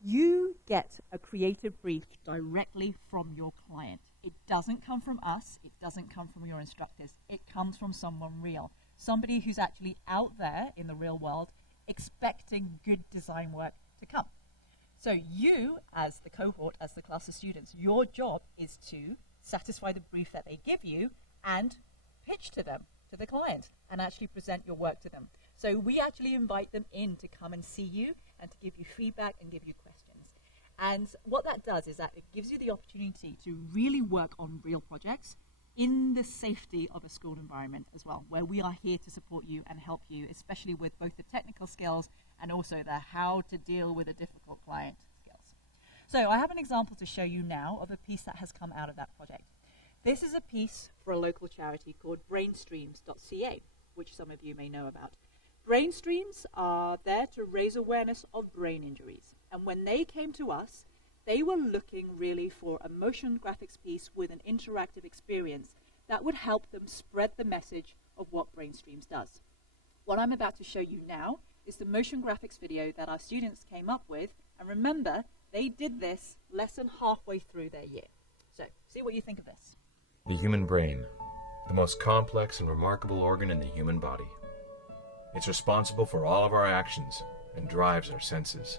You get a creative brief directly from your client. It doesn't come from us. It doesn't come from your instructors. It comes from someone real, somebody who's actually out there in the real world expecting good design work to come. So you, as the cohort, as the class of students, your job is to satisfy the brief that they give you and pitch to them, to the client, and actually present your work to them. So we actually invite them in to come and see you and to give you feedback and give you questions. And what that does is that it gives you the opportunity to really work on real projects in the safety of a school environment as well, where we are here to support you and help you, especially with both the technical skills and also the how to deal with a difficult client skills. So I have an example to show you now of a piece that has come out of that project. This is a piece for a local charity called brainstreams.ca, which some of you may know about. Brainstreams are there to raise awareness of brain injuries. And when they came to us, they were looking really for a motion graphics piece with an interactive experience that would help them spread the message of what Brainstreams does. What I'm about to show you now is the motion graphics video that our students came up with. And remember, they did this less than halfway through their year. So, see what you think of this. The human brain, the most complex and remarkable organ in the human body. It's responsible for all of our actions and drives our senses.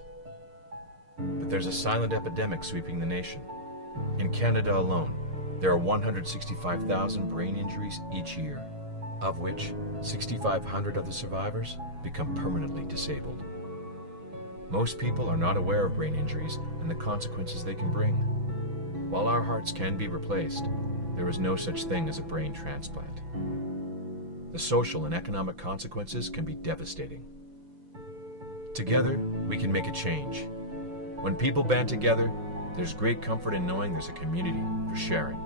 But there's a silent epidemic sweeping the nation. In Canada alone, there are 165,000 brain injuries each year, of which 6,500 of the survivors become permanently disabled. Most people are not aware of brain injuries and the consequences they can bring. While our hearts can be replaced, there is no such thing as a brain transplant. The social and economic consequences can be devastating. Together, we can make a change. When people band together, there's great comfort in knowing there's a community for sharing.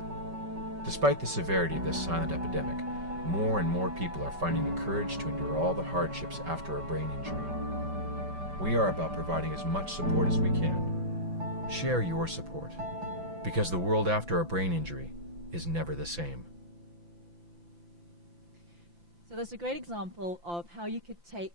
Despite the severity of this silent epidemic, more and more people are finding the courage to endure all the hardships after a brain injury. We are about providing as much support as we can. Share your support, because the world after a brain injury is never the same. So that's a great example of how you could take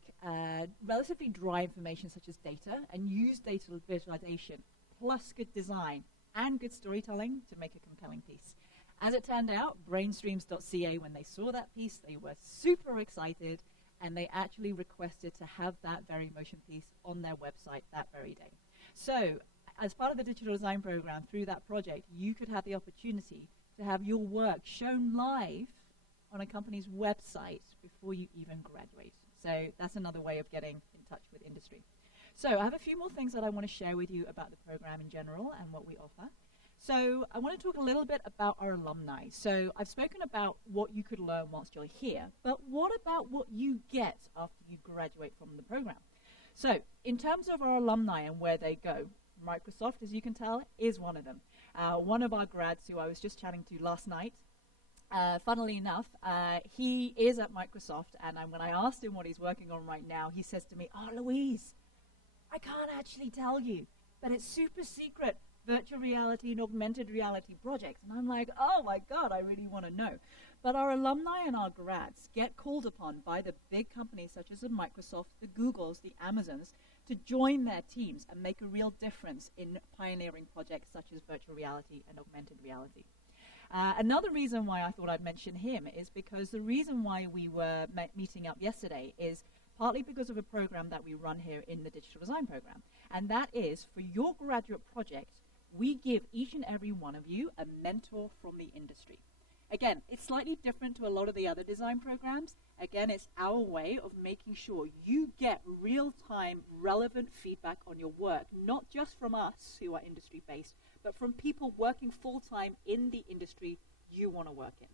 relatively dry information such as data and use data visualization plus good design and good storytelling to make a compelling piece. As it turned out, brainstreams.ca, when they saw that piece, they were super excited, and they actually requested to have that very motion piece on their website that very day. So as part of the digital design program, through that project, you could have the opportunity to have your work shown live on a company's website before you even graduate. So that's another way of getting in touch with industry. So I have a few more things that I want to share with you about the program in general and what we offer. So I want to talk a little bit about our alumni. So I've spoken about what you could learn whilst you're here, but what about what you get after you graduate from the program? So in terms of our alumni and where they go, Microsoft, as you can tell, is one of them. One of our grads who I was just chatting to last night, funnily enough, he is at Microsoft, and when I asked him what he's working on right now, he says to me, "Oh, Louise, I can't actually tell you, but it's super secret virtual reality and augmented reality project." And I'm like, oh my God, I really want to know. But our alumni and our grads get called upon by the big companies such as the Microsoft, the Googles, the Amazons, to join their teams and make a real difference in pioneering projects such as virtual reality and augmented reality. Another reason why I thought I'd mention him is because the reason why we were meeting up yesterday is partly because of a program that we run here in the digital design program. And that is, for your graduate project, we give each and every one of you a mentor from the industry. Again, it's slightly different to a lot of the other design programs. Again, it's our way of making sure you get real-time, relevant feedback on your work, not just from us who are industry-based, but from people working full-time in the industry you want to work in.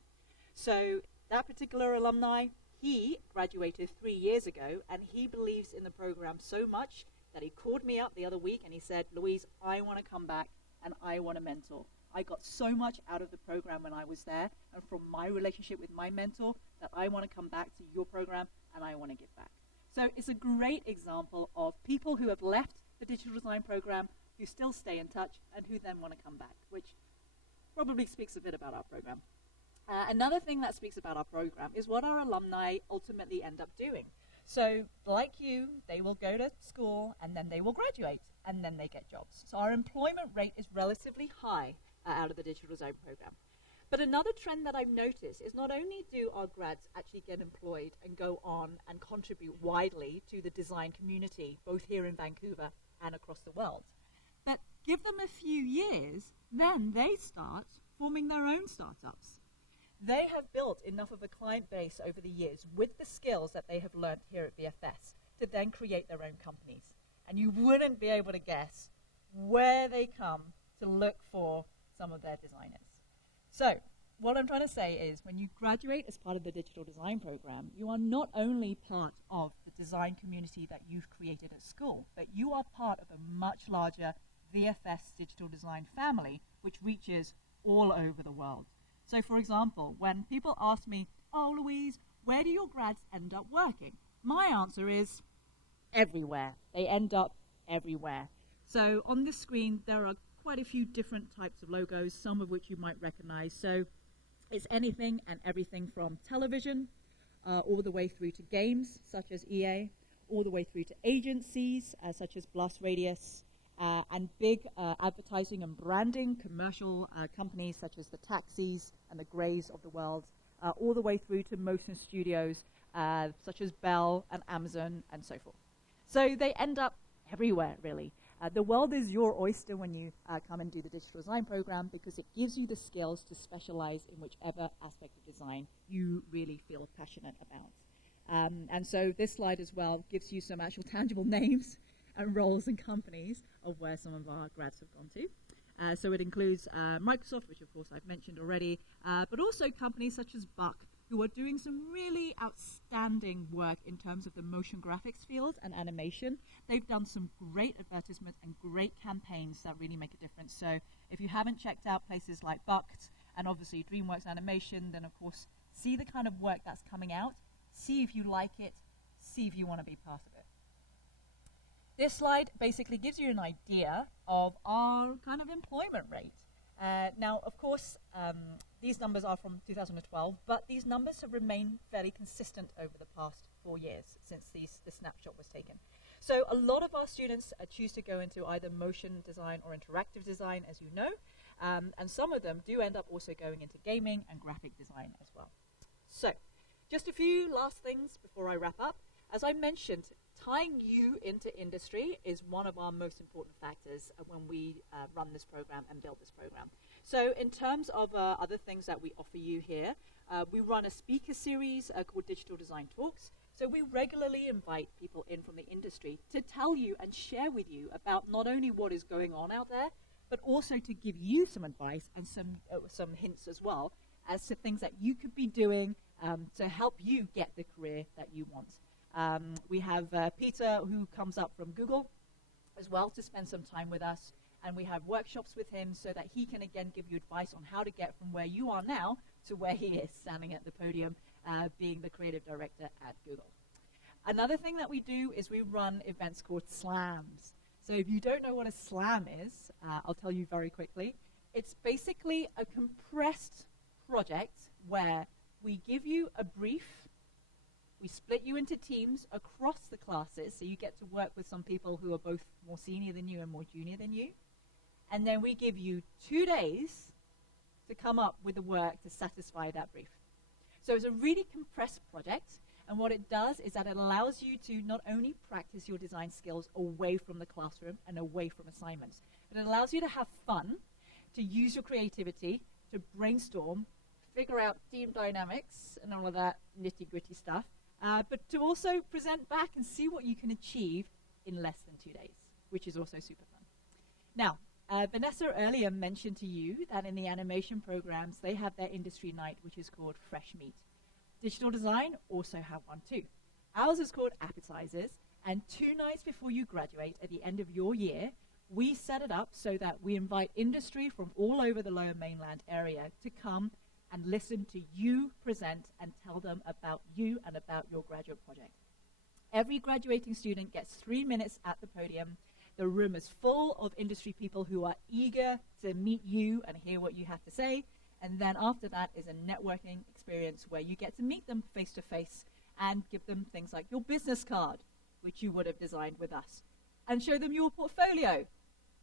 So that particular alumni, he graduated 3 years ago, and he believes in the program so much that he called me up the other week and he said, Louise, I want to come back and I want to mentor. I got so much out of the program when I was there and from my relationship with my mentor that I want to come back to your program and I want to give back. So it's a great example of people who have left the digital design program, who still stay in touch and who then want to come back, which probably speaks a bit about our program. Another thing that speaks about our program is what our alumni ultimately end up doing. So like you, they will go to school and then they will graduate and then they get jobs. So our employment rate is relatively high out of the digital design program. But another trend that I've noticed is not only do our grads actually get employed and go on and contribute widely to the design community, both here in Vancouver and across the world, but give them a few years, then they start forming their own startups. They have built enough of a client base over the years with the skills that they have learned here at VFS to then create their own companies. And you wouldn't be able to guess where they come to look for some of their designers. So what I'm trying to say is when you graduate as part of the digital design program, you are not only part of the design community that you've created at school, but you are part of a much larger VFS digital design family, which reaches all over the world. So for example, when people ask me, oh Louise, where do your grads end up working? My answer is everywhere. They end up everywhere. So on this screen, there are quite a few different types of logos, some of which you might recognize. So it's anything and everything from television, all the way through to games, such as EA, all the way through to agencies, such as Blast Radius, and big advertising and branding, commercial companies such as the Taxis and the Greys of the world, all the way through to motion studios, such as Bell and Amazon and so forth. So they end up everywhere, really. The world is your oyster when you come and do the digital design program because it gives you the skills to specialize in whichever aspect of design you really feel passionate about. And so this slide as well gives you some actual tangible names and roles and companies of where some of our grads have gone to. So it includes Microsoft, which of course I've mentioned already, but also companies such as Buck, who are doing some really outstanding work in terms of the motion graphics field and animation. They've done some great advertisements and great campaigns that really make a difference. So if you haven't checked out places like Buck and obviously DreamWorks Animation, then of course see the kind of work that's coming out, see if you like it, see if you want to be part of it. This slide basically gives you an idea of our kind of employment rate. Now, of course, these numbers are from 2012, but these numbers have remained fairly consistent over the past 4 years since this snapshot was taken. So a lot of our students choose to go into either motion design or interactive design, as you know, and some of them do end up also going into gaming and graphic design as well. So just a few last things before I wrap up. As I mentioned, tying you into industry is one of our most important factors when we run this program and build this program. So in terms of other things that we offer you here, we run a speaker series called Digital Design Talks. So we regularly invite people in from the industry to tell you and share with you about not only what is going on out there, but also to give you some advice and some hints as well as to things that you could be doing to help you get the career that you want. We have Peter, who comes up from Google as well to spend some time with us, and we have workshops with him so that he can again give you advice on how to get from where you are now to where he is standing at the podium being the creative director at Google. Another thing that we do is we run events called slams. So if you don't know what a slam is, I'll tell you very quickly. It's basically a compressed project where we give you a brief. We split you into teams across the classes, so you get to work with some people who are both more senior than you and more junior than you. And then we give you 2 days to come up with the work to satisfy that brief. So it's a really compressed project, And what it does is that it allows you to not only practice your design skills away from the classroom and away from assignments, but it allows you to have fun, to use your creativity, to brainstorm, figure out team dynamics and all of that nitty-gritty stuff, but to also present back and see what you can achieve in less than 2 days, which is also super fun. Now, Vanessa earlier mentioned to you that in the animation programs, they have their industry night, which is called Fresh Meat. Digital design also have one too. Ours is called Appetizers, and 2 nights before you graduate at the end of your year, we set it up so that we invite industry from all over the Lower Mainland area to come and listen to you present and tell them about you and about your graduate project. Every graduating student gets 3 minutes at the podium. The room is full of industry people who are eager to meet you and hear what you have to say. And then after that is a networking experience where you get to meet them face to face and give them things like your business card, which you would have designed with us, and show them your portfolio,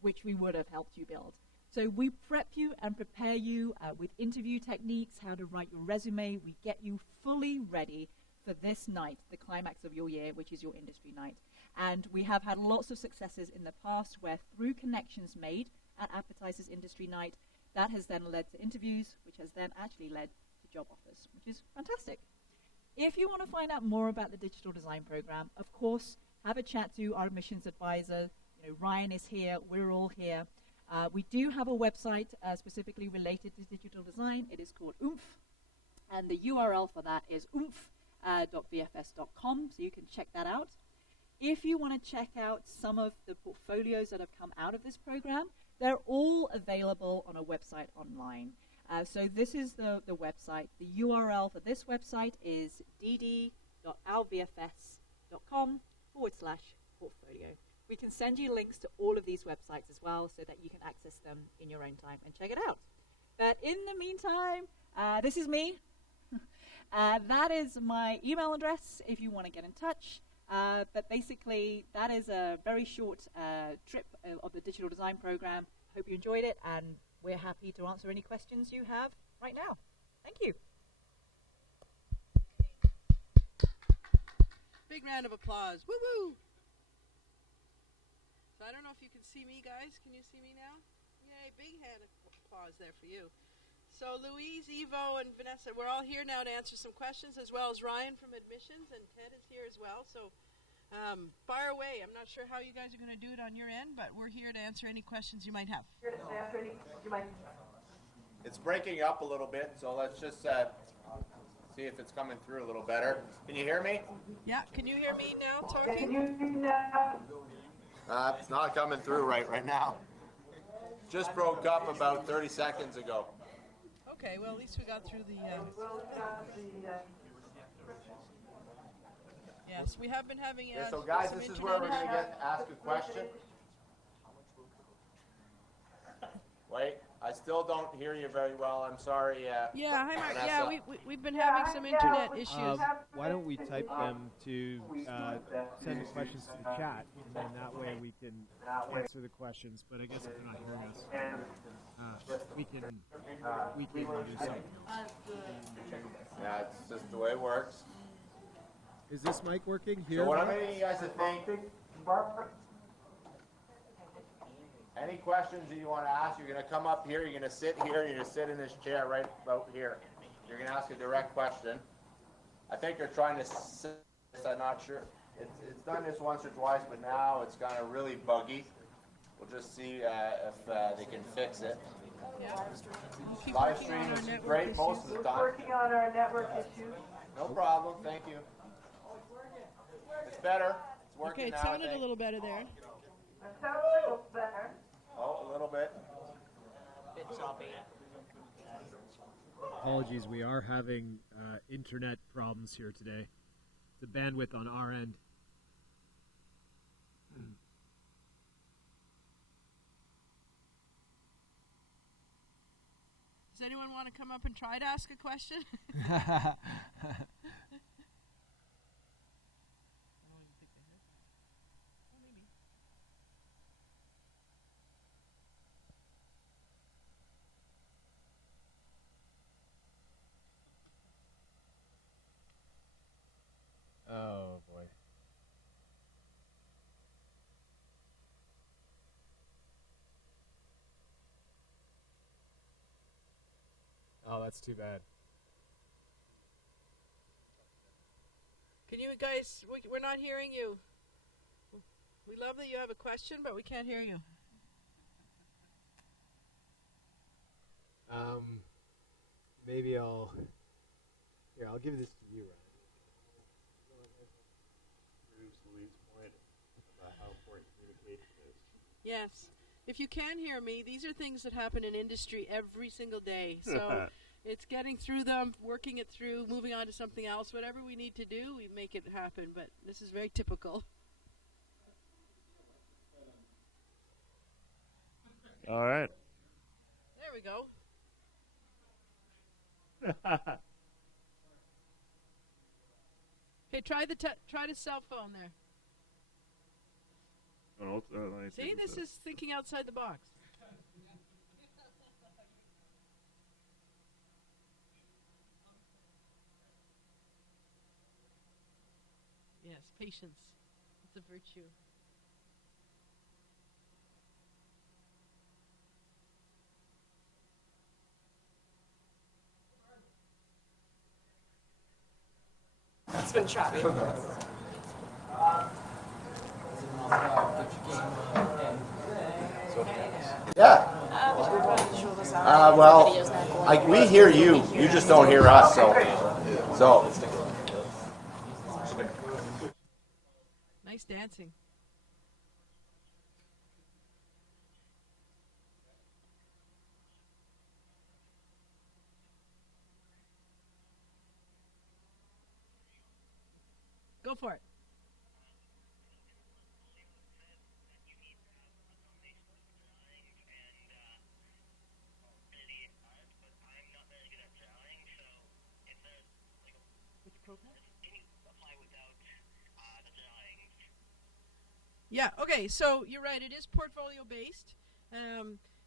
which we would have helped you build. So we prep you and prepare you with interview techniques, how to write your resume. We get you fully ready for this night, the climax of your year, which is your industry night. And we have had lots of successes in the past where through connections made at Appetizers Industry Night, that has then led to interviews, which has then actually led to job offers, which is fantastic. If you want to find out more about the digital design program, of course, have a chat to our admissions advisor. You know, Ryan is here, we're all here. We do have a website specifically related to digital design. It is called Oomph, and the URL for that is oomph.vfs.com, so you can check that out. If you want to check out some of the portfolios that have come out of this program, they're all available on a website online. So this is the website. The URL for this website is dd.alvfs.com/portfolio. We can send you links to all of these websites as well so that you can access them in your own time and check it out. But in the meantime, this is me. That is my email address if you want to get in touch. But basically, that is a very short trip of the digital design program. Hope you enjoyed it, and we're happy to answer any questions you have right now. Thank you. Big round of applause. Woo woo! So I don't know if you can see me, guys. Can you see me now? Yay, big hand of applause there for you. So Louise, Ivo, and Vanessa, we're all here now to answer some questions, as well as Ryan from admissions, and Ted is here as well. So fire away. I'm not sure how you guys are going to do it on your end, but we're here to answer any questions you might have. It's breaking up a little bit, so let's just see if it's coming through a little better. Can you hear me? Yeah, can you hear me now talking? It's not coming through right now. Just broke up about 30 seconds ago. Okay, well, at least we got through the... Yes, we have been having... Okay, so guys, this is where we're going to ask a question. Wait, I still don't hear you very well. I'm sorry. Yeah, hi Mark. Yeah, we've been having some internet issues. Why don't we type them to send the questions to the chat, and then that way we can answer the questions. But I guess if they're not hearing us, we can do something else. Yeah, it's just the way it works. Is this mic working here? So what I'm getting you guys to think, any questions that you want to ask, you're going to come up here, you're going to sit here, you're going to sit in this chair right about here. You're going to ask a direct question. I think you're trying to sit, I'm not sure. It's done this once or twice, but now it's kind of really buggy. We'll just see if they can fix it. Yeah. Livestream is great most of the time. Working on our network issues. No problem, thank you. It's better. It's working Okay, it now, sounded a little better there. Oh, a little bit. Apologies, we are having internet problems here today. The bandwidth on our end. Does anyone want to come up and try to ask a question? that's too bad. Can you guys, we're not hearing you. We love that you have a question, but we can't hear you. Maybe I'll give this to you, Ryan. Yes. If you can hear me, these are things that happen in industry every single day. So it's getting through them, working it through, moving on to something else. Whatever we need to do, we make it happen. But this is very typical. All right. There we go. Hey, try the cell phone there. See, this is thinking outside the box. Yes, patience. It's a virtue. It's been choppy. Yeah. Well, we hear you. You just don't hear us. So. Nice dancing. Go for it. Yeah, okay, so you're right, it is portfolio based.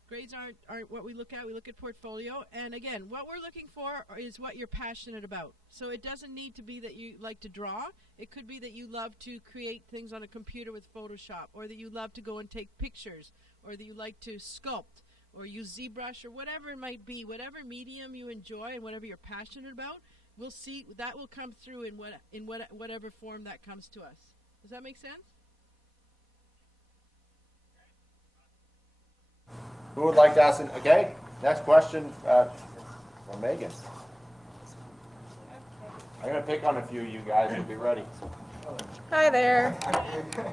Grades aren't what we look at. We look at portfolio. And again, what we're looking for is what you're passionate about. So it doesn't need to be that you like to draw. It could be that you love to create things on a computer with Photoshop, or that you love to go and take pictures, or that you like to sculpt, or use ZBrush, or whatever it might be. Whatever medium you enjoy and whatever you're passionate about, we'll see that will come through in whatever form that comes to us. Does that make sense? Who would like to ask? Okay, next question from Megan. I'm going to pick on a few of you guys. You'll be ready. Hi there.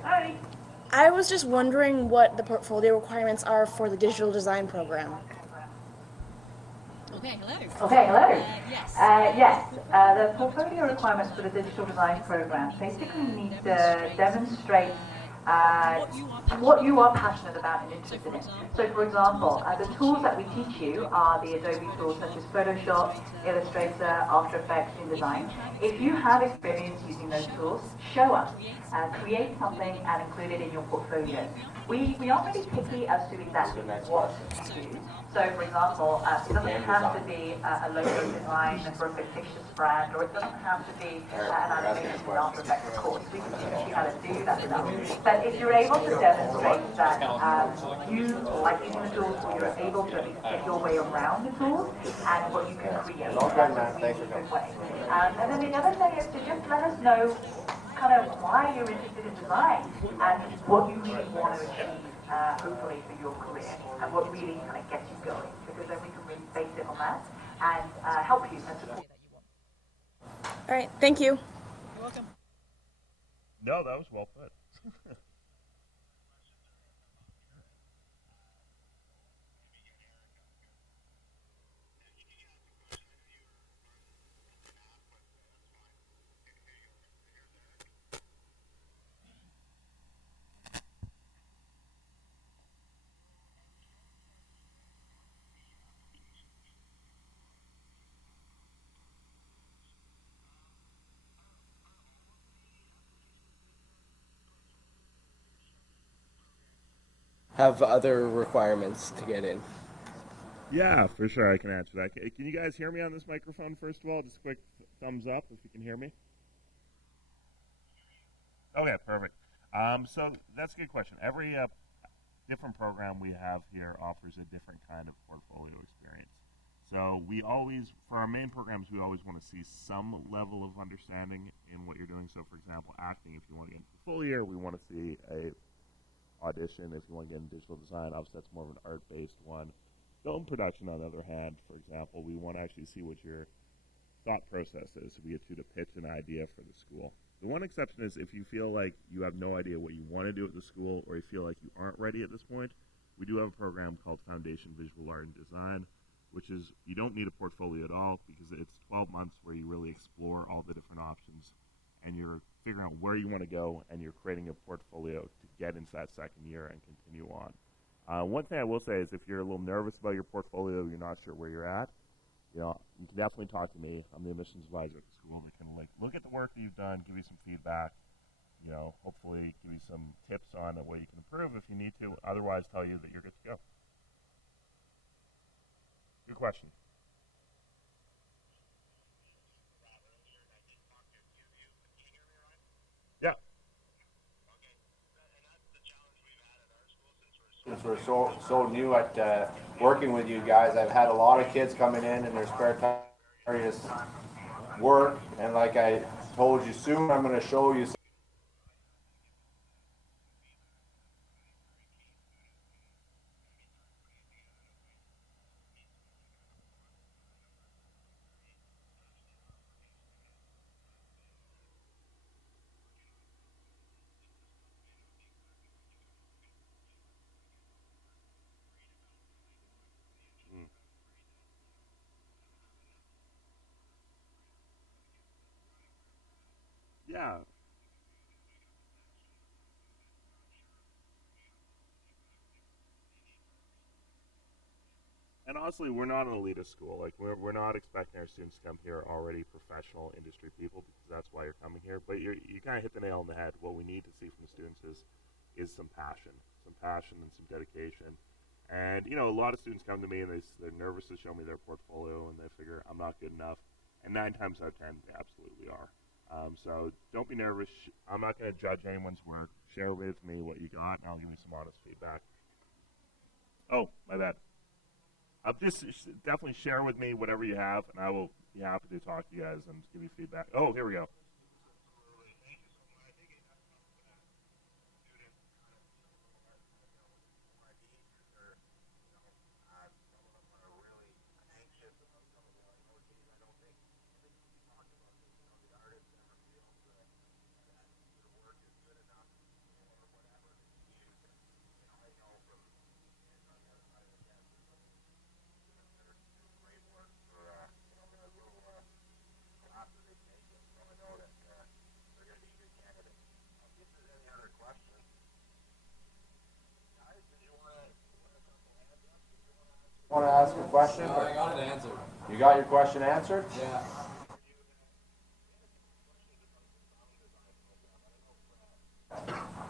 Hi. I was just wondering what the portfolio requirements are for the digital design program. Okay, hello. Yes. The portfolio requirements for the digital design program basically need to demonstrate what you are passionate about and interested in. So for example, the tools that we teach you are the Adobe tools such as Photoshop, Illustrator, After Effects, InDesign. If you have experience using those tools, show us. Create something and include it in your portfolio. We aren't really picky as to exactly what you do. So for example, it doesn't have to be a logo design for a fictitious brand, or it doesn't have to be an animation with After Effects, of course. We can teach you how to do that stuff. But if you're able to demonstrate that you like using the tools, or you're able to at least get your way around the tools and what you can create, that's a really good way. And then the other thing is to just let us know kind of why you're interested in design and what you really want to achieve, hopefully, for your career, and what really kind of gets you going, because then we can really base it on that and help you and support you. All right, thank you. You're welcome. No, that was well put. Have other requirements to get in? Yeah, for sure. I can answer that. Can you guys hear me on this microphone, first of all? Just a quick thumbs up if you can hear me. Okay, perfect. So that's a good question. Every different program we have here offers a different kind of portfolio experience. So we always, for our main programs, we always want to see some level of understanding in what you're doing. So, for example, acting, if you want to get into the full year, we want to see a audition. If you want to get into digital design, obviously that's more of an art-based one. Film production, on the other hand, for example, we want to actually see what your thought process is. So we get you to pitch an idea for the school. The one exception is if you feel like you have no idea what you want to do at the school, or you feel like you aren't ready at this point, we do have a program called Foundation Visual Art and Design, which is, you don't need a portfolio at all, because it's 12 months where you really explore all the different options, and you're figuring out where you want to go, and you're creating a portfolio to get into that second year and continue on. One thing I will say is if you're a little nervous about your portfolio, you're not sure where you're at, you can definitely talk to me. I'm the admissions advisor at the school that can look at the work that you've done, give you some feedback, hopefully give you some tips on the way you can improve if you need to, otherwise tell you that you're good to go. Good question. Yeah. Since we're so new at working with you guys, I've had a lot of kids coming in their spare time, various work, and like I told you, soon I'm going to show you. Yeah. And honestly, we're not an elitist school. We're not expecting our students to come here already professional industry people, because that's why you're coming here. But you kind of hit the nail on the head. What we need to see from the students is some passion and some dedication. And a lot of students come to me and they're nervous to show me their portfolio, and they figure I'm not good enough. And 9 times out of 10, they absolutely are. So don't be nervous. I'm not going to judge anyone's work. Share with me what you got, and I'll give you some honest feedback. Oh, my bad. Just definitely share with me whatever you have, and I will be happy to talk to you guys and give you feedback. Oh, here we go. Want to ask a question? No, I got it answered. You got your question answered? Yeah.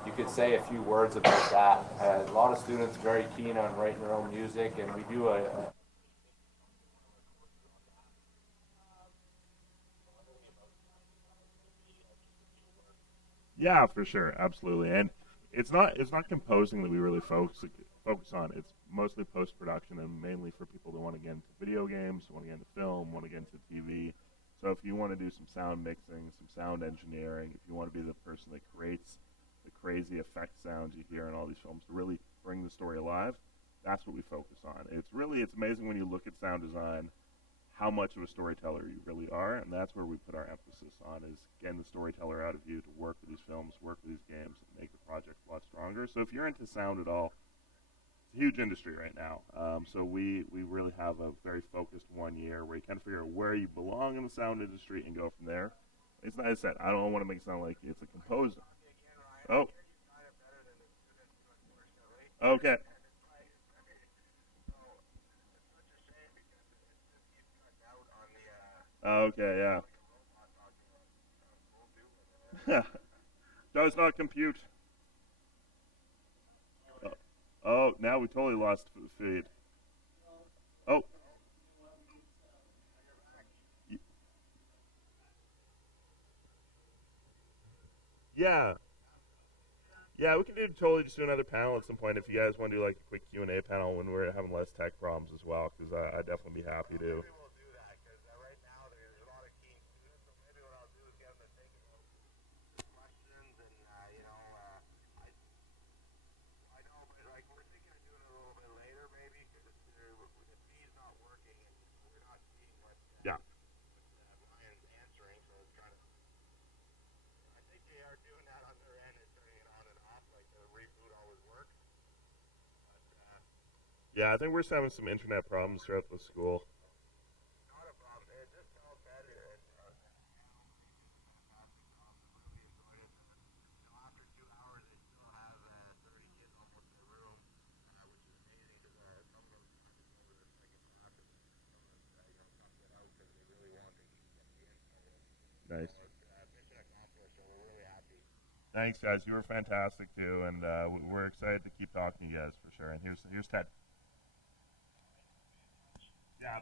You could say a few words about that. A lot of students are very keen on writing their own music, and we do Yeah, for sure, absolutely. And it's not composing that we really focus on. It's mostly post-production, and mainly for people that want to get into video games, want to get into film, want to get into TV. So if you want to do some sound mixing, some sound engineering, if you want to be the person that creates the crazy effect sounds you hear in all these films to really bring the story alive, that's what we focus on. It's amazing when you look at sound design how much of a storyteller you really are, and that's where we put our emphasis on, is getting the storyteller out of you to work with these films, work with these games, and make the project a lot stronger. So if you're into sound at all, it's a huge industry right now. So we really have a very focused 1 year where you kind of figure out where you belong in the sound industry and go from there. It's not, as I said, I don't want to make it sound like it's a composer. Oh. Okay. Okay, yeah. Does not compute. Oh, now we totally lost the feed. Oh. Yeah. Yeah, we can totally just do another panel at some point if you guys want to do like a quick Q&A panel when we're having less tech problems as well, because I'd definitely be happy to. Yeah. Yeah, I think we're just having some internet problems throughout the school. Nice. Thanks, guys. You were fantastic too, and we're excited to keep talking to you guys for sure. And here's Ted. Yeah.